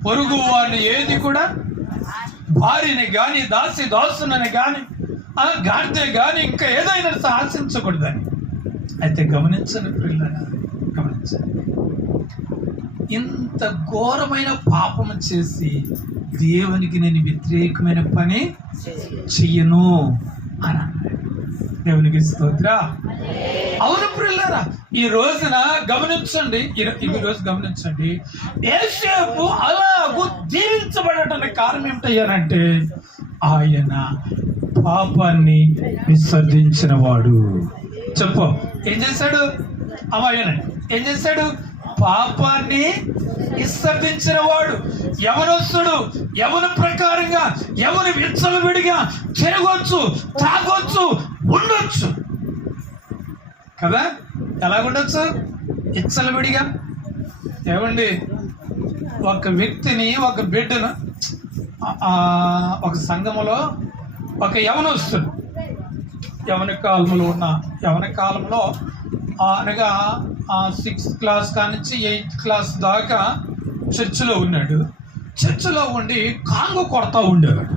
పొరుగు వారిని ఏది కూడా, భార్యని కానీ, దాసునని కానీ, గాడిద కానీ, ఇంకా ఏదైనా ఆశించకూడదని. అయితే గమనించండి పిల్లలు, గమనించండి. ఇంత ఘోరమైన పాపము చేసి దేవునికి నేను వ్యతిరేకమైన పని చెయ్యను అని అన్నాడు. దేవునికి స్తోత్ర. అవును ప్రియులారా, ఈ రోజున గమనించండి, ఈ రోజు గమనించండి, యోసేపు అలాగూ దీవించబడటానికి కారణం ఏమిటయ్యారంటే ఆయన పాపాన్ని విసర్జించిన వాడు. చెప్పు, ఏం చేశాడు? ఆయన ఏం చేశాడు? పాపాన్ని విసర్జించిన వాడు. ఎవరొస్తుడు, ఎవరి ప్రకారంగా, ఎవరి విచ్చలవిడిగా తిరగొచ్చు, తాగొచ్చు, ఉండొచ్చు కదా. ఎలాగుండొచ్చు? విచ్చలవిడిగా. ఏమండి, ఒక వ్యక్తిని, ఒక బిడ్డను, ఒక సంఘములో ఒక యవనొస్తుడు, యవన కాలంలో అనగా 6th క్లాస్ కానించి 8th క్లాస్ దాకా చర్చిలో ఉన్నాడు. చర్చిలో ఉండి కాంగు కొడతా ఉండేవాడు.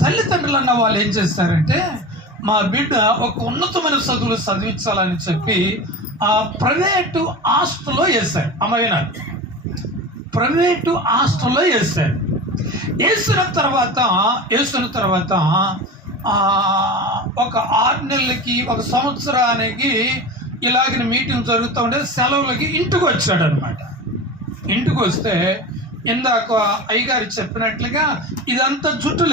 తల్లిదండ్రులు అన్న వాళ్ళు ఏం చేస్తారంటే, మా బిడ్డ ఒక ఉన్నతమైన చదువులు చదివించాలని చెప్పి ప్రైవేటు హాస్టల్లో వేశారు. అమ్మాయినా ప్రైవేటు హాస్టల్లో వేశారు. వేసిన తర్వాత ఒక 6 నెలలకి, ఒక సంవత్సరానికి ఇలాగిన మీటింగ్ జరుగుతూ ఉంటే సెలవులకి ఇంటికి వచ్చాడు అనమాట. ఇంటికి వస్తే ఇందాక అయ్యగారు చెప్పినట్లుగా ఇదంతా జుట్టు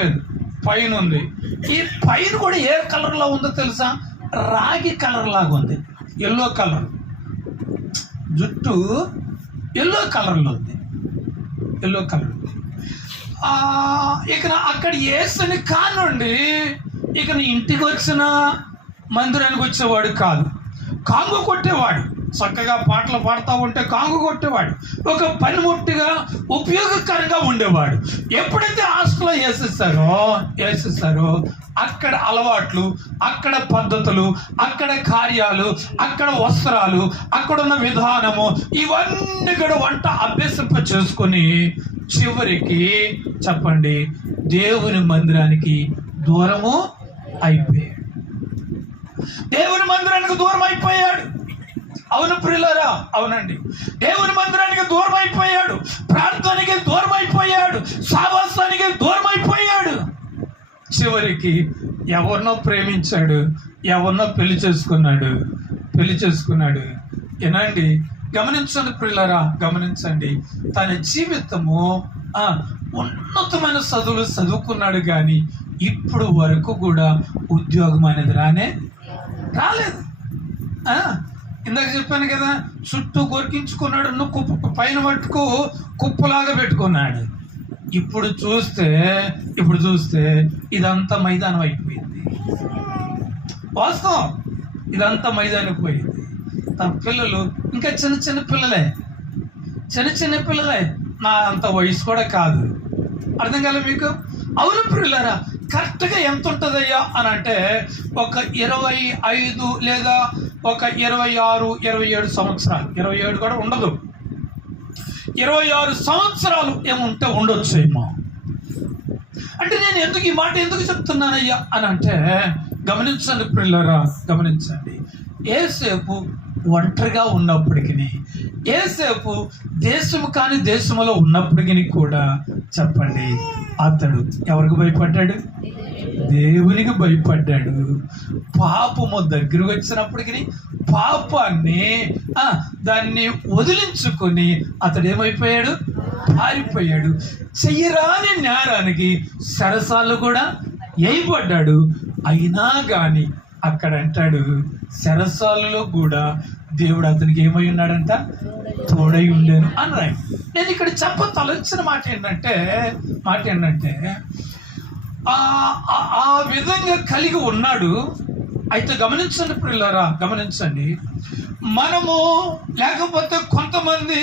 లేదు, పైన ఉంది. ఈ పైన కూడా ఏ కలర్లో ఉందో తెలుసా? రాగి కలర్ లాగా ఉంది, ఎల్లో కలర్. జుట్టు ఎల్లో కలర్లో ఉంది. ఇక అక్కడ వేసిన కానుండి ఇక ఇంటికి వచ్చిన మందిరానికి వచ్చేవాడు కాదు, కాంగు కొట్టేవాడు, చక్కగా పాటలు పాడుతూ ఉంటే కాంగు కొట్టేవాడు. ఒక పనిముట్టుగా ఉపయోగకరంగా ఉండేవాడు. ఎప్పుడైతే హాస్టల్లో వేసేసారో అక్కడ అలవాట్లు, అక్కడ పద్ధతులు, అక్కడ కార్యాలు, అక్కడ వస్త్రాలు, అక్కడున్న విధానము, ఇవన్నీ కూడా వంట అభ్యసింప చేసుకొని చివరికి చెప్పండి దేవుని మందిరానికి దూరము అయిపోయాడు. దేవుని మందిరానికి దూరం అయిపోయాడు. అవును ప్రియులారా, అవునండి, దేవుని మందిరానికి దూరం అయిపోయాడు, ప్రార్థనకి దూరం అయిపోయాడు, సావాసానికి దూరం అయిపోయాడు. చివరికి ఎవరినో ప్రేమించాడు, ఎవరినో పెళ్లి చేసుకున్నాడు. ఏనండి, గమనించండి ప్రియులారా, గమనించండి. తన జీవితము ఉన్నతమైన చదువులు చదువుకున్నాడు, కానీ ఇప్పుడు వరకు కూడా ఉద్యోగం అనేది రాలేదు. ఇందాక చెప్పాను కదా, చుట్టూ గొరికించుకున్నాడు, పైన మట్టుకు కుప్పలాగా పెట్టుకున్నాడు. ఇప్పుడు చూస్తే ఇదంతా మైదానం అయిపోయింది. వాస్తవం, ఇదంతా మైదానం పోయింది. తన పిల్లలు ఇంకా చిన్న పిల్లలే, నా అంత వయసు కూడా కాదు. అర్థం కాలే మీకు? అవును పిల్లరా, కరెక్ట్గా ఎంత ఉంటుందయ్యా అని అంటే ఒక 25 లేదా ఒక 26, 27 సంవత్సరాలు, 27 కూడా ఉండదు, 26 సంవత్సరాలు ఏముంటే ఉండొచ్చు ఏమో. అంటే నేను ఈ మాట ఎందుకు చెప్తున్నానయ్యా అని అంటే, గమనించండి పిల్లరా, గమనించండి. ఏసేపు ఒంటరిగా ఉన్నప్పటికీ, ఏసేపు దేశము కాని దేశంలో ఉన్నప్పటికీ కూడా చెప్పండి, అతడు ఎవరికి భయపడ్డాడు? దేవునికి భయపడ్డాడు. పాపము దగ్గరకు వచ్చినప్పటికీ పాపాన్ని దాన్ని వదిలించుకొని అతడు ఏమైపోయాడు? పారిపోయాడు. చెయ్యరాని నేరానికి సరసాలు కూడా వేయబడ్డాడు. అయినా కానీ అక్కడ అంటాడు, సరసాలలో కూడా దేవుడు అతనికి ఏమై ఉన్నాడంట? తోడై ఉండేను అని రాయి. నేను ఇక్కడ తలొచ్చిన మాట ఏంటంటే ఆ విధంగా కలిగి ఉన్నాడు. అయితే గమనించండి పిల్లరా, గమనించండి. మనము లేకపోతే కొంతమంది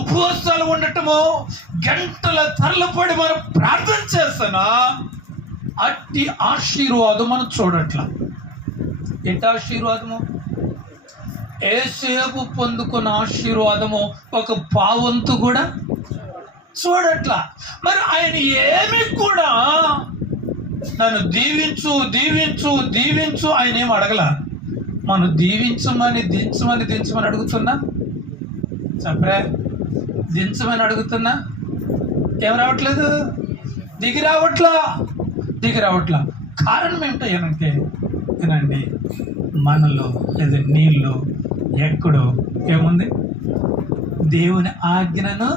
ఉపవాసాలు ఉండటము, గంటల తరలపడి మనం ప్రార్థన చేస్తానా, అట్టి ఆశీర్వాదం మనం చూడట్లా. ఏంటి ఆశీర్వాదము? ఏసేపు పొందుకున్న ఆశీర్వాదము ఒక పావంతు కూడా చూడట్లా. మరి ఆయన ఏమి కూడా నన్ను దీవించు ఆయన ఏమి అడగల. మనం దించమని అడుగుతున్నా, చెప్పరే, దించమని అడుగుతున్నా, ఏం రావట్లేదు, దిగి రావట్లా. కారణం ఏంటో ఏనండి, మనలో లేదా నీళ్ళు ఎక్కడో ఏముంది? దేవుని ఆజ్ఞను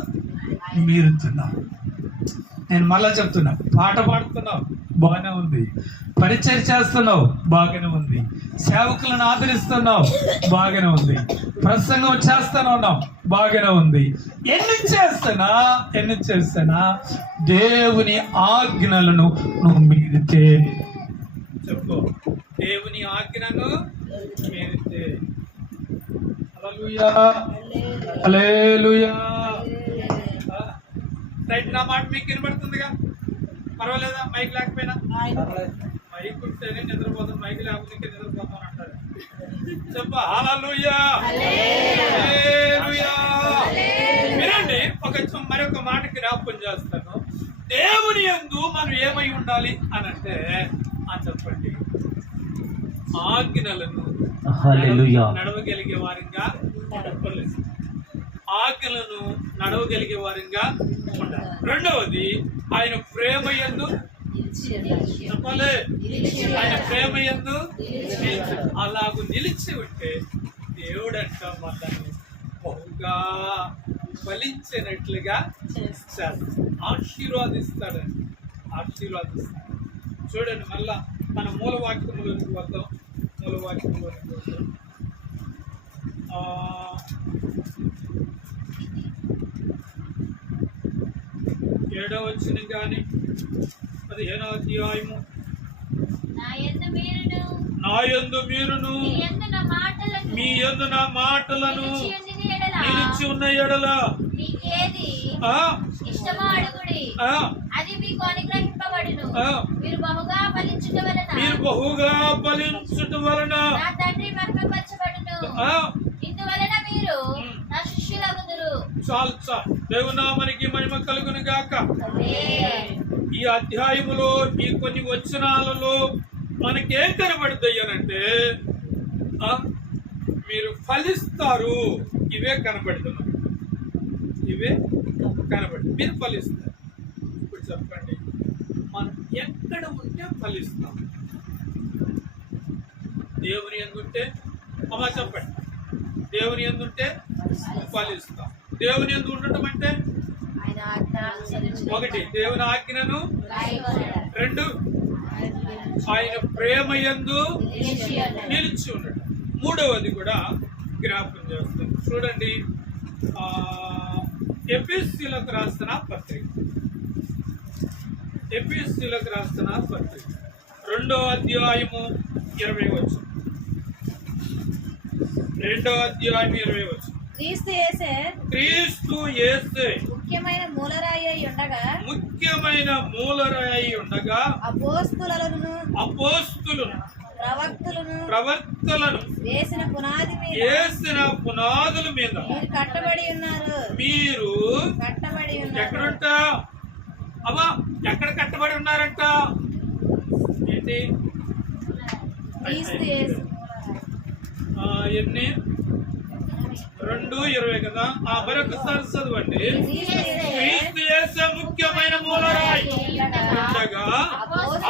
మీరుతున్నాం. నేను మళ్ళా చెప్తున్నా, పాట పాడుతున్నావు బాగానే ఉంది, పరిచయం చేస్తున్నావు బాగానే ఉంది, సేవకులను ఆదరిస్తున్నావు బాగానే ఉంది, ప్రసంగం చేస్తున్నావు బాగానే ఉంది. ఎన్ని చేస్తున్నా దేవుని ఆజ్ఞలను నువ్వు మీరితే, చెప్పు, దేవుని ఆజ్ఞను మీరితే. హల్లెలూయా, హల్లెలూయా. రైట్, నా మాట మీకు వినబడుతుందిగా? పర్వాలేదా? మైక్ లేకపోయినా? మైక్ ఉంటేనే నిద్రపోతాం, మైక్ లేకపోతే నిద్రపోతాం అంటారు. చెప్ప హల్లెలూయా, హల్లెలూయా. వినండి, మరొక మాటకి జ్ఞాపకం చేస్తాను. దేవుని యందు మనం ఏమై ఉండాలి అని అంటే, చెప్పండి, ఆజ్ఞలను నడవగలిగే వారంగా ఉండాలి. రెండవది, ఆయన ప్రేమ యందు చెప్పాలి, ఆయన ప్రేమ యందు అలాగూ నిలిచి ఉంటే దేవుడంట మనల్ని బహుగా ఫలించినట్లుగా ఆశీర్వాదిస్తాడండి. చూడండి, మళ్ళా మన మూలవాక్యంలోనికి వద్దాం. 7వ వచనం కానీ 15వ అధ్యాయము నా యందు మీరును నా యందు మీరును మీ యందు నా మాటలను నిలిచి ఉన్న ఎడల మీకేది ఆ, ఇష్టమో అడుగుడి ఆ, అది మీకు అనుగ్రహింపబడును. ఆ. మీరు బహుగా ఫలించుట వలన మీరు బహుగా ఫలించుట వలన నా తండ్రి మహిమపరచబడును. ఆ, ఇందువలన మీరు నా శిష్యులగుదురు. చాలు చాలు. దేవుని నామమునకి మహిమ కలుగును గాక. ఈ అధ్యాయములో ఈ కొన్ని వచనాలలో మనకేం కనబడుతాయి అనంటే మీరు ఫలిస్తారు. ఇవే కనబడుతున్నాయి, ఇవే కనబడి మీరు ఫలిస్తారు. ఇప్పుడు చెప్పండి, మనం ఎక్కడ ఉంటే ఫలిస్తాం? దేవుని యందుంటే అమ్మా చెప్పండి, దేవుని యందుంటే ఫలిస్తాం. దేవుని యందు ఉండటం అంటే ఒకటి దేవుని ఆజ్ఞను, రెండు ఆయన ప్రేమ యందు నిలిచి ఉండటం, మూడవది కూడా జ్ఞాపకం చేస్తాం. చూడండి, ఎఫెసీయులకు రాసిన పత్రిక, ఎఫెసీయులకు రాసిన పత్రిక 2వ అధ్యాయము 20వ వచనం. 2వ అధ్యాయం 20వ వచనం. క్రీస్తు యేసే ముఖ్యమైన మూలరాయి ఉండగా అపోస్తలులను ప్రవక్తలను వేసిన పునాదుల మీద మీరు కట్టబడి ఉన్నారు. ఎక్కడుంటా అమ్మా, ఎక్కడ కట్టబడి ఉన్నారంట? ఏంటి? క్రీస్తు యేసు ఎన్ని 2:20 కదా. మరొకసారి చదవండి. క్రీస్తు యేసు ముఖ్యమైన మూలరాయి ఉండగా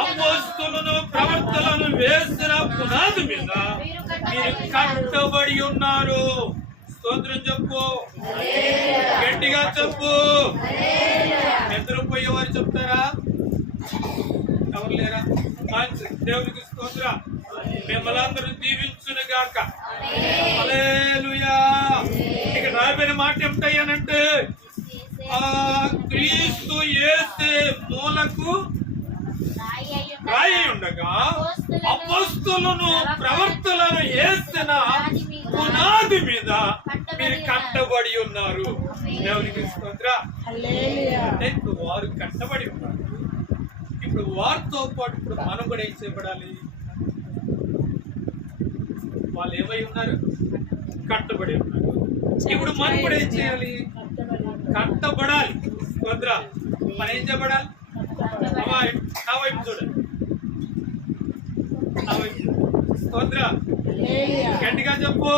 అపోస్తలులను ప్రవక్తలను వేసిన పునాది మీద మీరు కట్టబడి ఉన్నారు. స్తోత్రం చెప్పు, గట్టిగా చెప్పు. నిద్రపోయేవారు చెప్తారా? ఎవరు లేరా? దేవునికి స్తోత్రం. మిమ్మల్ని అందరూ దీవించును గాక. హల్లెలూయా. ఇక రాబోయే మాట ఏమిటయ్యానంటే, క్రీస్తు యేసే మూలకు రాయి ఉండగా అపోస్తలులను ప్రవక్తలను వేసిన పునాది మీద మీరు కట్టబడి ఉన్నారు. దేవునికి స్తోత్రం. ఇప్పుడు వారు కట్టబడి ఉన్నారు. ఇప్పుడు వారితో పాటు ఇప్పుడు మనం కూడా ఏం చేయబడాలి? వాళ్ళు ఏమై ఉన్నారు? కట్టబడి ఉన్నారు. ఇప్పుడు మనం కూడా ఏం చేయాలి? కట్టబడాలి. స్తోత్ర. మనం ఏం చేయబడాలి? నా వైపు చూడండి, నా వైపు. స్తోత్ర. గట్టిగా చెప్పు.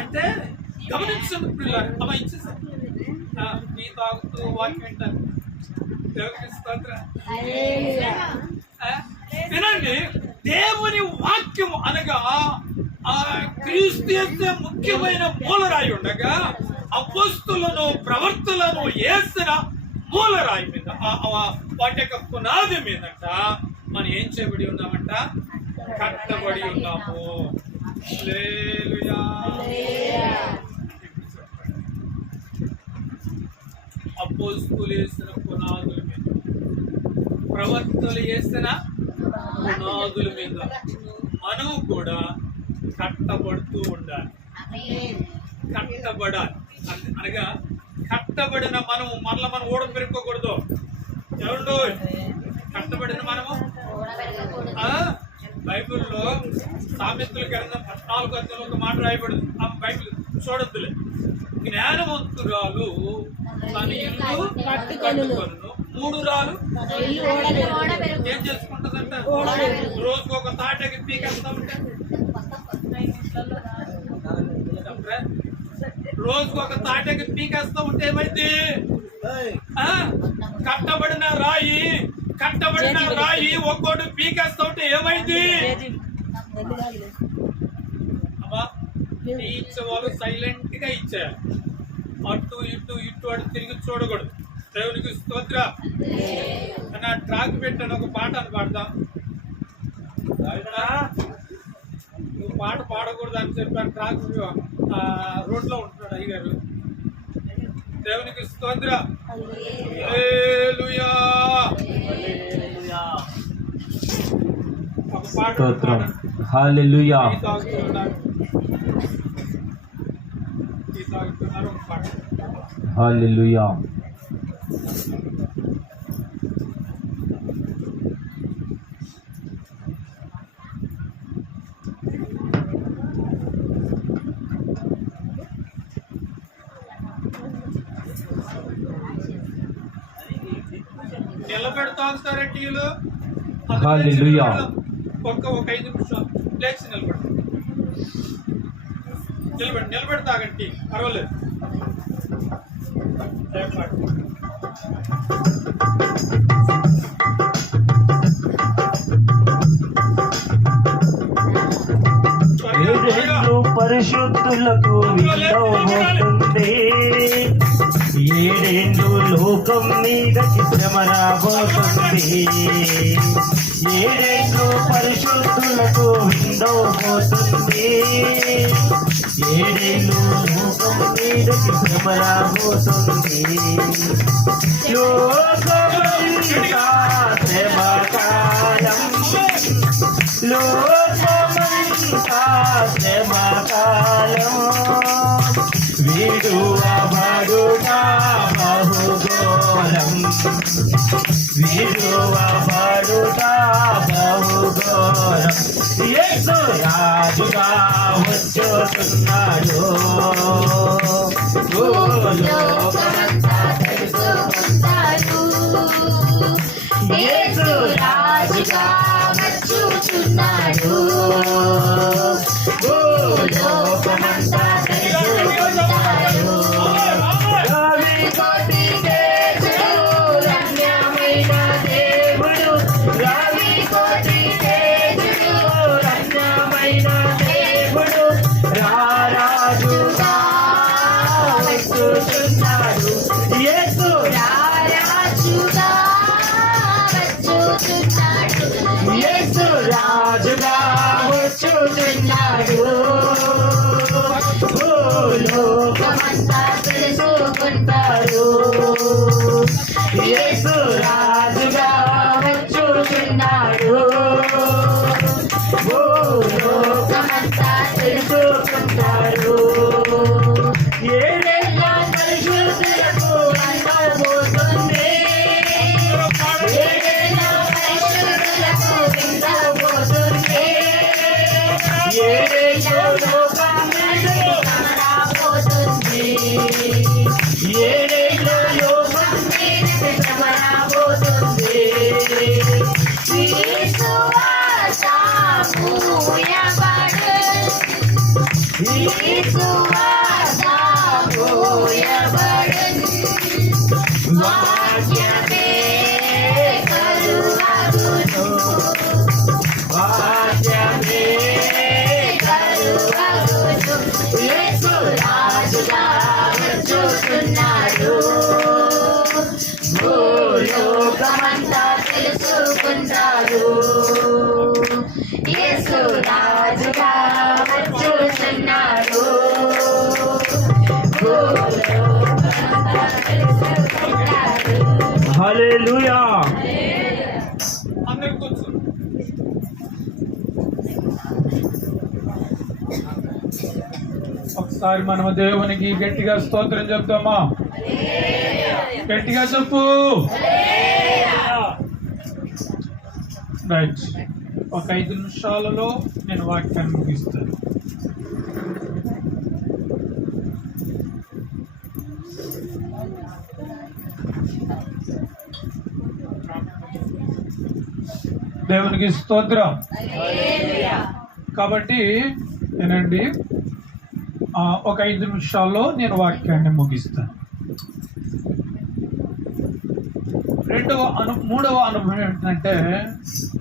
అంటే గమనించండి పిల్లలు. అమ్మ ఇచ్చేసారు నీ తాగుతూ వాక్యం వింటారు. దేవునికి స్తోత్ర. వినండి, దేవుని వాక్యం అనగా క్రీస్తు యేసే ముఖ్యమైన మూలరాయి ఉండగా అపోస్తలులను ప్రవక్తలను వేసిన మూలరాయి మీద, వాటి యొక్క పునాది మీదంట మనం ఏం చేయబడి ఉన్నామంట? కట్టబడి ఉన్నాము. హల్లెలూయా. అపోస్తలులు వేసిన పునాదుల మీద, ప్రవక్తలు వేసిన పునాదుల మీద మనం కూడా కట్టబడుతూ ఉండాలి. కట్టబడాలి అనగా కట్టబడిన మనము మనం ఓడ పెరుక్కోకూడదు. ఎవరు కట్టబడిన మనము? బైబిల్లో సామెతల గ్రంథం 14వ అధ్యాయంలో ఒక మాట రాయబడింది. ఆ బైబిల్ చూడొద్దులే. జ్ఞానవంతురాలు తన ఇల్లు కట్టుకొనును, 3 రాలు ఏం చేసుకుంటుందంట? రోజుకు ఒక తాటకి పీకేస్తా ఉంటే, రోజుకు ఒక తాటకి పీకేస్తా ఉంటే ఏమైంది? కట్టబడిన రాయి ఒక్కోటి పీకేస్తా ఉంటే ఏమైంది? ఇచ్చేవాళ్ళు సైలెంట్ గా ఇచ్చేయాలి. అటు ఇటు అటు తిరిగి చూడకూడదు. దేవునికి స్తోత్ర. నా ట్రాక్ పెట్టాను, ఒక పాట అని పాడదాం. నువ్వు పాట పాడకూడదు అని చెప్పాను. ట్రాక్ రోడ్ లో ఉంటున్నాడు అయ్యగారు. దేవునికి స్తోత్ర. హల్లెలూయా. స్తోత్రం. హల్లెలూయా. హల్లెలూయా. నిలబెడతారు టీలు. హల్లెలూయా. ఒక 5 నిమిషాలు లేచి నిలబెడతాగండి, పర్వాలేదు. ఏడేళ్ళు పరిశుద్ధులకు విందవుతుంది, ఏడేళ్ళు లోకం మీదకి శ్రమ రాబోతుంది. ఏడేళ్ళు పరిశుద్ధులకు విందవుతుంది, ఏడేళ్ళు లోకం మీదకి శ్రమ రాబోతుంది. లోకమంతా శ్రమకాలం, లోకమంతా శ్రమకాలం, విడువబడుగా బహుఘోరం, విడువబడుగా బహుఘోరం. యేసు రాజుగా వచ్చుతున్నాడు, లోకమంతా తెలుసుకుంటారు. యేసు రాజుగా వచ్చుచున్నాడు. లోకమంతా తెలుసుకుంటారు. రవి కోటి తేజుడు, రమ్యమైన దేవుడు, రవి కోటి తేజుడు, రమ్యమైన దేవుడు, రారాజుగా వచ్చుచున్నాడు. యేసు రాజుగా వచ్చుచున్నాడు. యేసు రాజుగా వచ్చుచున్నాడు. లోకమంతా తెలుసుకుంటారు. యేసు రాజుగా వచ్చుచున్నాడు. లోకమంతా తెలుసుకుంటారు. ఏడేళ్ళ పరిశుద్ధులకు అందబోతుంది, ఏడేళ్ళ పరిశుద్ధులకు విందబోతుంది. ఏడేళ్ళ లోకం మీదకి రాబోతుంది. ఏడేళ్ళ లోకం మీదకి శ్రమ రాబోతుంది. వాక్యమే కరువగును, వాక్యమే కరువగును. యేసు రాజుగా వచ్చుచున్నాడు. భూలోకమంతా తెలుసుకుంటారు. యేసు రాజుగా వచ్చుచున్నాడు. హల్లెలూయా. అందరు కూర్చో. ఒకసారి మనము దేవునికి గట్టిగా స్తోత్రం చెప్తామా? గట్టిగా చెప్పు. రైట్. ఒక 5 నిమిషాలలో నేను వాక్యాన్ని ముగిస్తాను. దేవునికి స్తోత్రం. కాబట్టి వినండి, ఒక 5 నిమిషాల్లో నేను వాక్యాన్ని ముగిస్తాను. మూడవ అనుభవం ఏంటంటే,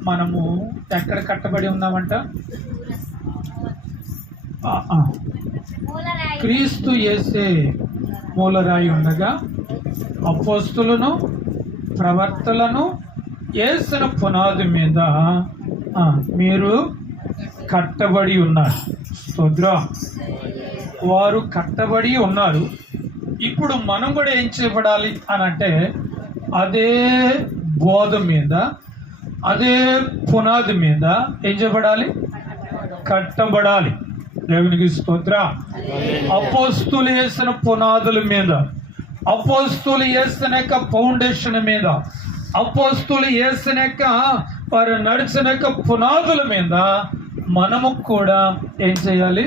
మనము ఎక్కడ కట్టబడి ఉన్నామంట? క్రీస్తు యేసే మూలరాయి ఉండగా అపోస్తులను ప్రవక్తలను యేసిన పునాది మీద మీరు కట్టబడి ఉన్నారు. స్తోత్రం. వారు కట్టబడి ఉన్నారు. ఇప్పుడు మనం కూడా ఏం చేయబడాలి అని అంటే, అదే బోధ మీద అదే పునాది మీద ఏం చేయబడాలి? కట్టబడాలి. దేవునికి స్తోత్ర. అపోస్తులు వేసిన పునాదుల మీద, అపోస్తులు వేసిన ఫౌండేషన్ మీద, అపోస్తులు వేసిన వారు నడిచిన పునాదుల మీద మనము కూడా ఏం చేయాలి?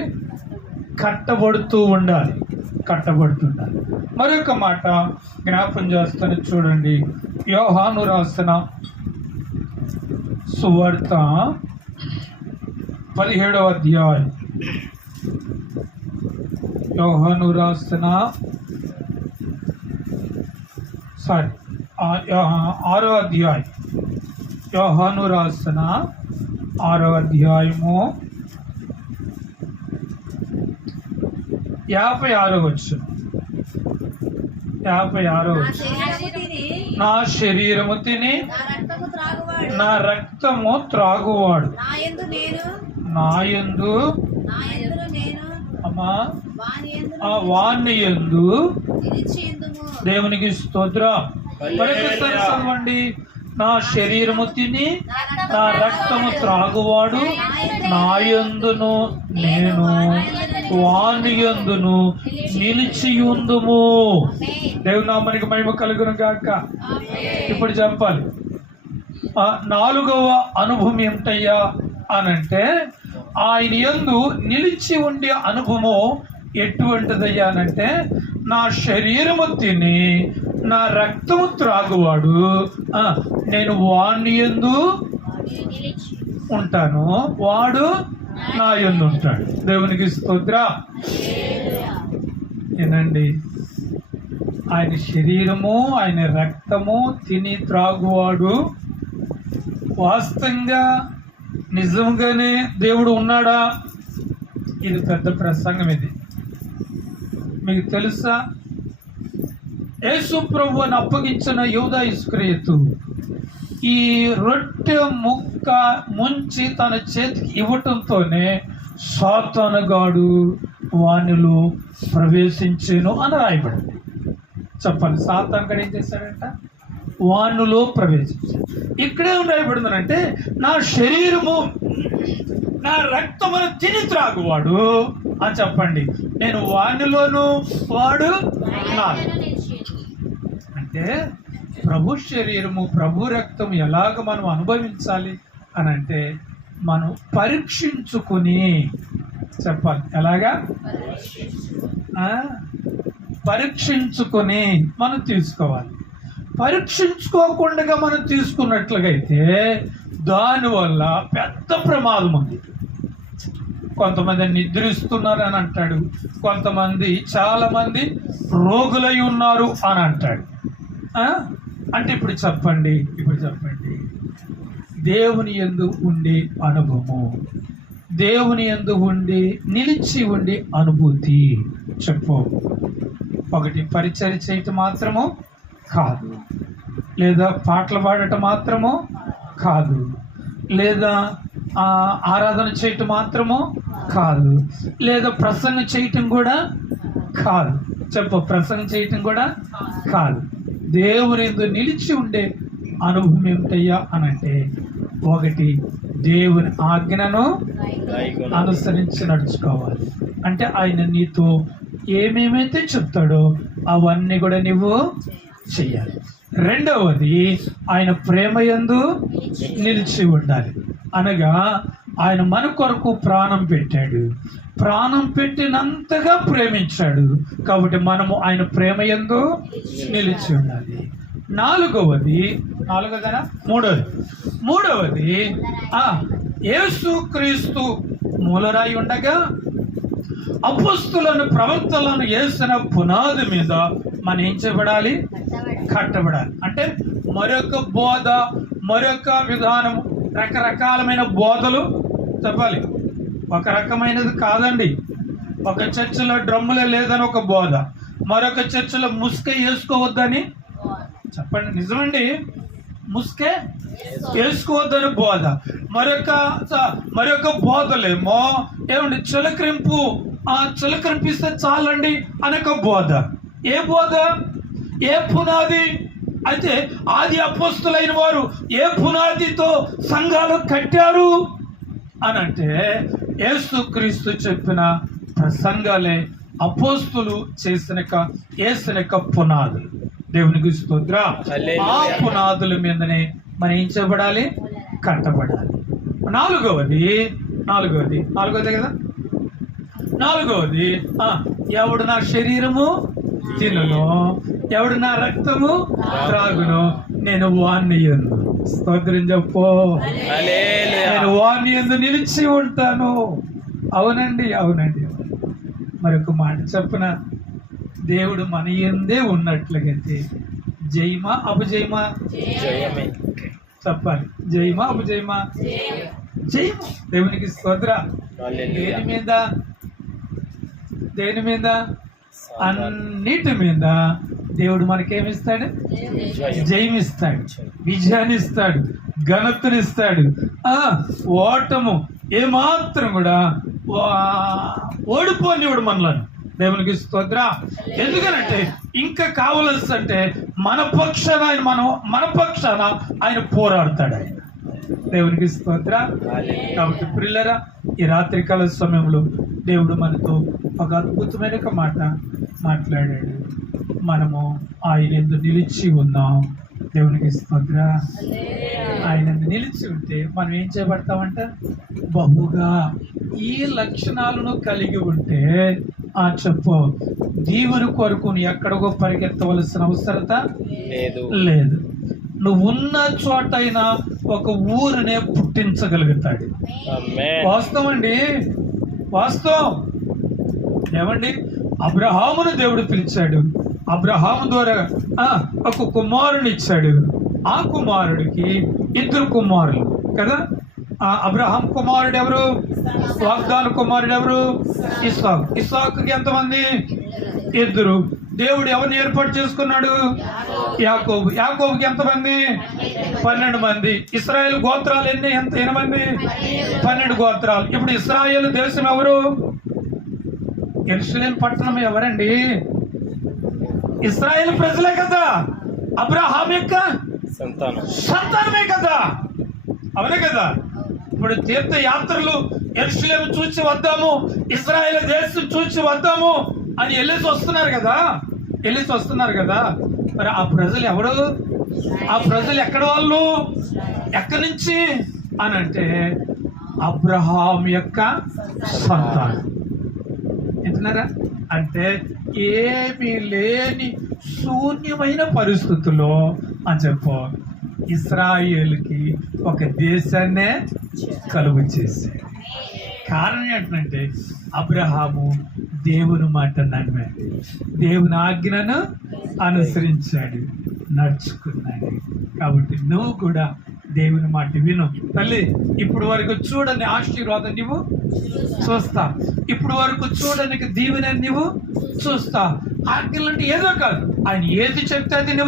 కట్టబడుతూ ఉండాలి. కట్టబడుతుండాలి. మరొక మాట జ్ఞాపం చేస్తాను చూడండి. యోహాను రాసిన సువార్త 17వ అధ్యాయం. యోహాను రాసిన 6వ అధ్యాయం. యోహాను రాసిన 6వ అధ్యాయము 56వ వచనం. 56వ వచనం. నా శరీరము తిని నా రక్తము త్రాగువాడు నా యందు అమ్మా వాణ్ణి యందు. దేవునికి స్తోత్రం. మరొకసారి చదవండి. నా శరీరము తిని నా రక్తము త్రాగువాడు నా యందును నేను వాని యందును నిలిచియుందుము. దేవుని నామానికి మహిమ కలుగును గాక. ఇప్పుడు చెప్పాలి. 4వ అనుభవం ఏమిటయ్యా అనంటే, ఆయన యందు నిలిచి ఉండే అనుభవం ఎటువంటిదయ్యా అనంటే, నా శరీరము తిని నా రక్తము త్రాగువాడు నేను వాని యందు ఉంటాను, వాడు నా యందు ఉంటాడు. దేవునికి స్తోత్ర. ఏనండి, ఆయన శరీరము ఆయన రక్తము తిని త్రాగువాడు వాస్తవంగా నిజంగానే దేవుడు ఉన్నాడా? ఇది పెద్ద ప్రసంగం. ఇది మీకు తెలుసా? యేసు ప్రభువుని అప్పగించిన యూదా ఇస్కరియోతు ఈ రొట్టె ముక్క ముంచి తన చేతికి ఇవ్వటంతోనే సాతానుగాడు వానిలో ప్రవేశించెను అని రాయబడింది. చెప్పండి, సాతానుగాడు ఏం చేశాడంట? వానులో ప్రవేశించాడు. ఇక్కడే రాయబడిందంటే, నా శరీరము నా రక్తమును తిని త్రాగువాడు అని చెప్పండి. నేను వానిలోను, వాడు నా. అంటే ప్రభు శరీరము ప్రభు రక్తం ఎలాగ మనం అనుభవించాలి అని అంటే, మనం పరీక్షించుకుని చెప్పాలి. ఎలాగా? పరీక్షించుకొని మనం తీసుకోవాలి. పరీక్షించుకోకుండా మనం తీసుకున్నట్లుగైతే దానివల్ల పెద్ద ప్రమాదం ఉంది. కొంతమంది నిద్రిస్తున్నారు అని అంటాడు, కొంతమంది చాలామంది రోగులై ఉన్నారు అని అంటాడు. అంటే ఇప్పుడు చెప్పండి, దేవుని యందు ఉండే అనుభవము, దేవుని యందు ఉండి నిలిచి ఉండే అనుభూతి చెప్పు. ఒకటి పరిచర్య చేయటం మాత్రము కాదు, లేదా పాటలు పాడటం మాత్రము కాదు, లేదా ఆరాధన చేయటం మాత్రము కాదు, లేదా ప్రసంగం చేయటం కూడా కాదు. చెప్పు, ప్రసంగం చేయటం కూడా కాదు. దేవుని యందు నిలిచి ఉండే అనుభవం ఏమిటయ్యా అనంటే, ఒకటి దేవుని ఆజ్ఞను అనుసరించి నడుచుకోవాలి. అంటే ఆయన నీతో ఏమేమైతే చెప్తాడో అవన్నీ కూడా నువ్వు చెయ్యాలి. రెండవది, ఆయన ప్రేమ యందు నిలిచి ఉండాలి. అనగా ఆయన మన కొరకు ప్రాణం పెట్టాడు, ప్రాణం పెట్టినంతగా ప్రేమించాడు. కాబట్టి మనము ఆయన ప్రేమ యందు నిలిచి ఉండాలి. మూడవది యేసుక్రీస్తు మూలరాయి ఉండగా అపోస్తులను ప్రవక్తలను వేసిన పునాది మీద మనం ఏం చేయబడాలి? కట్టబడాలి. అంటే మరొక బోధ, మరొక విధానం, రకరకాలమైన బోధలు చెప్పాలి. ఒక రకమైనది కాదండి. ఒక చర్చిలో డ్రమ్ములే లేదని ఒక బోధ, మరొక చర్చిలో ముసుక వేసుకోవద్దని చెప్పండి. నిజమండి, ముసుకే వేసుకోవద్దని బోధ. మరొక బోధలేమో ఏమండి, చిలకరింపిస్తే చాలండి అనొక బోధ. ఏ బోధ? ఏ పునాది అయితే ఆది అపోస్తులైన వారు ఏ పునాదితో సంఘాలు కట్టారు అని అంటే యేసుక్రీస్తు చెప్పిన సంఘాలే అపోస్తులు వేసిన పునాదులు. దేవునికి స్తోత్ర. ఆ పునాదుల మీదనే మనం ఏం చేయబడాలి? కట్టబడాలి. నాలుగవది కదా. నాలుగవది, ఎవడు నా శరీరము తినును, ఎవడు నా రక్తము త్రాగును, నేను వాణ్ణి యందు, స్తోత్రం చెప్పు, నేను వాణ్ణి యందు నిలిచి ఉంటాను. అవునండి. మరొక మాట చెప్పున, దేవుడు మన యందే ఉన్నట్లుగైతే జయమా అపజయమా? చెప్పాలి. జయమా అపజయమా? జయము. దేవునికి స్తోత్ర. దేని మీద? అన్నిటి మీద దేవుడు మనకేమిస్తాడు? జయమిస్తాడు, విజయాన్ని ఇస్తాడు, ఘనతనిస్తాడు. ఓటము ఏమాత్రం కూడా ఓడిపోనివాడు మనలను. దేవునికి స్తోత్ర. ఎందుకనంటే ఇంకా కావలసి అంటే మన పక్షాన ఆయన పోరాడతాడు. ఆయన దేవునికి స్తోత్ర. కాబట్టి ప్రియులారా, ఈ రాత్రికాల సమయంలో దేవుడు మనతో ఒక అద్భుతమైన మాట మాట్లాడాడు. మనము ఆయన యందు నిలిచి ఉన్నాం. దేవునికి స్తోత్ర. ఆయన నిలిచి ఉంటే మనం ఏం చేయబడతామంట? బహుగా ఈ లక్షణాలను కలిగి ఉంటే చెప్పు, దీవుని కొరకు ఎక్కడికో పరిగెత్తవలసిన అవసరత లేదు. నువ్వు ఉన్న చోటైనా ఒక ఊరినే పుట్టించగలుగుతాడు. వాస్తవం ఏమండి? అబ్రహామును దేవుడు పిలిచాడు. అబ్రహాము ద్వారా ఒక కుమారుని ఇచ్చాడు. ఆ కుమారుడికి 2 కుమారులు కదా. అబ్రహాం కుమారుడు ఎవరు? వాగ్దాన కుమారుడు ఎవరు? ఇస్సాకుకి ఎంతమంది? 2. దేవుడు ఎవరిని ఏర్పాటు చేసుకున్నాడు? యాకోబుకి ఎంతమంది? 12 మంది. ఇశ్రాయేలు గోత్రాలు ఎన్ని మంది? 12 గోత్రాలు. ఇప్పుడు ఇశ్రాయేలు దేశం ఎవరు? యెరూషలేము పట్టణం ఎవరండి? ఇశ్రాయేలు ప్రజలే కదా. అబ్రహాం యొక్క సంతానమే కదా. అవునే కదా. ఇప్పుడు తీర్థయాత్రలు యెరూషలేము చూసి వద్దాము, ఇశ్రాయేలు దేశం చూసి వద్దాము అని వెళ్ళేసి వస్తున్నారు కదా. మరి ఆ ప్రజలు ఎవరు? ఆ ప్రజలు ఎక్కడ వాళ్ళు? ఎక్కడి నుంచి అని అంటే అబ్రహాం యొక్క సంతానం. వింటున్నారా? అంటే ఏమీ లేని శూన్యమైన పరిస్థితుల్లో అని చెప్పు ఇశ్రాయేలుకి ఒక దేశాన్నే కలుగు చేశాడు. కారణం ఏంటంటే అబ్రహాము దేవుని మాట నమ్మాడు, దేవుని ఆజ్ఞను అనుసరించాడు, నడుచుకున్నాడు. కాబట్టి నువ్వు కూడా దేవుని మాట విను తల్లి. ఇప్పుడు వరకు చూడని ఆశీర్వాదం నువ్వు చూస్తా, ఇప్పుడు వరకు చూడని దీవెన నువ్వు చూస్తా. ఆజ్ఞలంటే ఏదో కాదు, ఆయన ఏది చెప్తే అది నువ్వు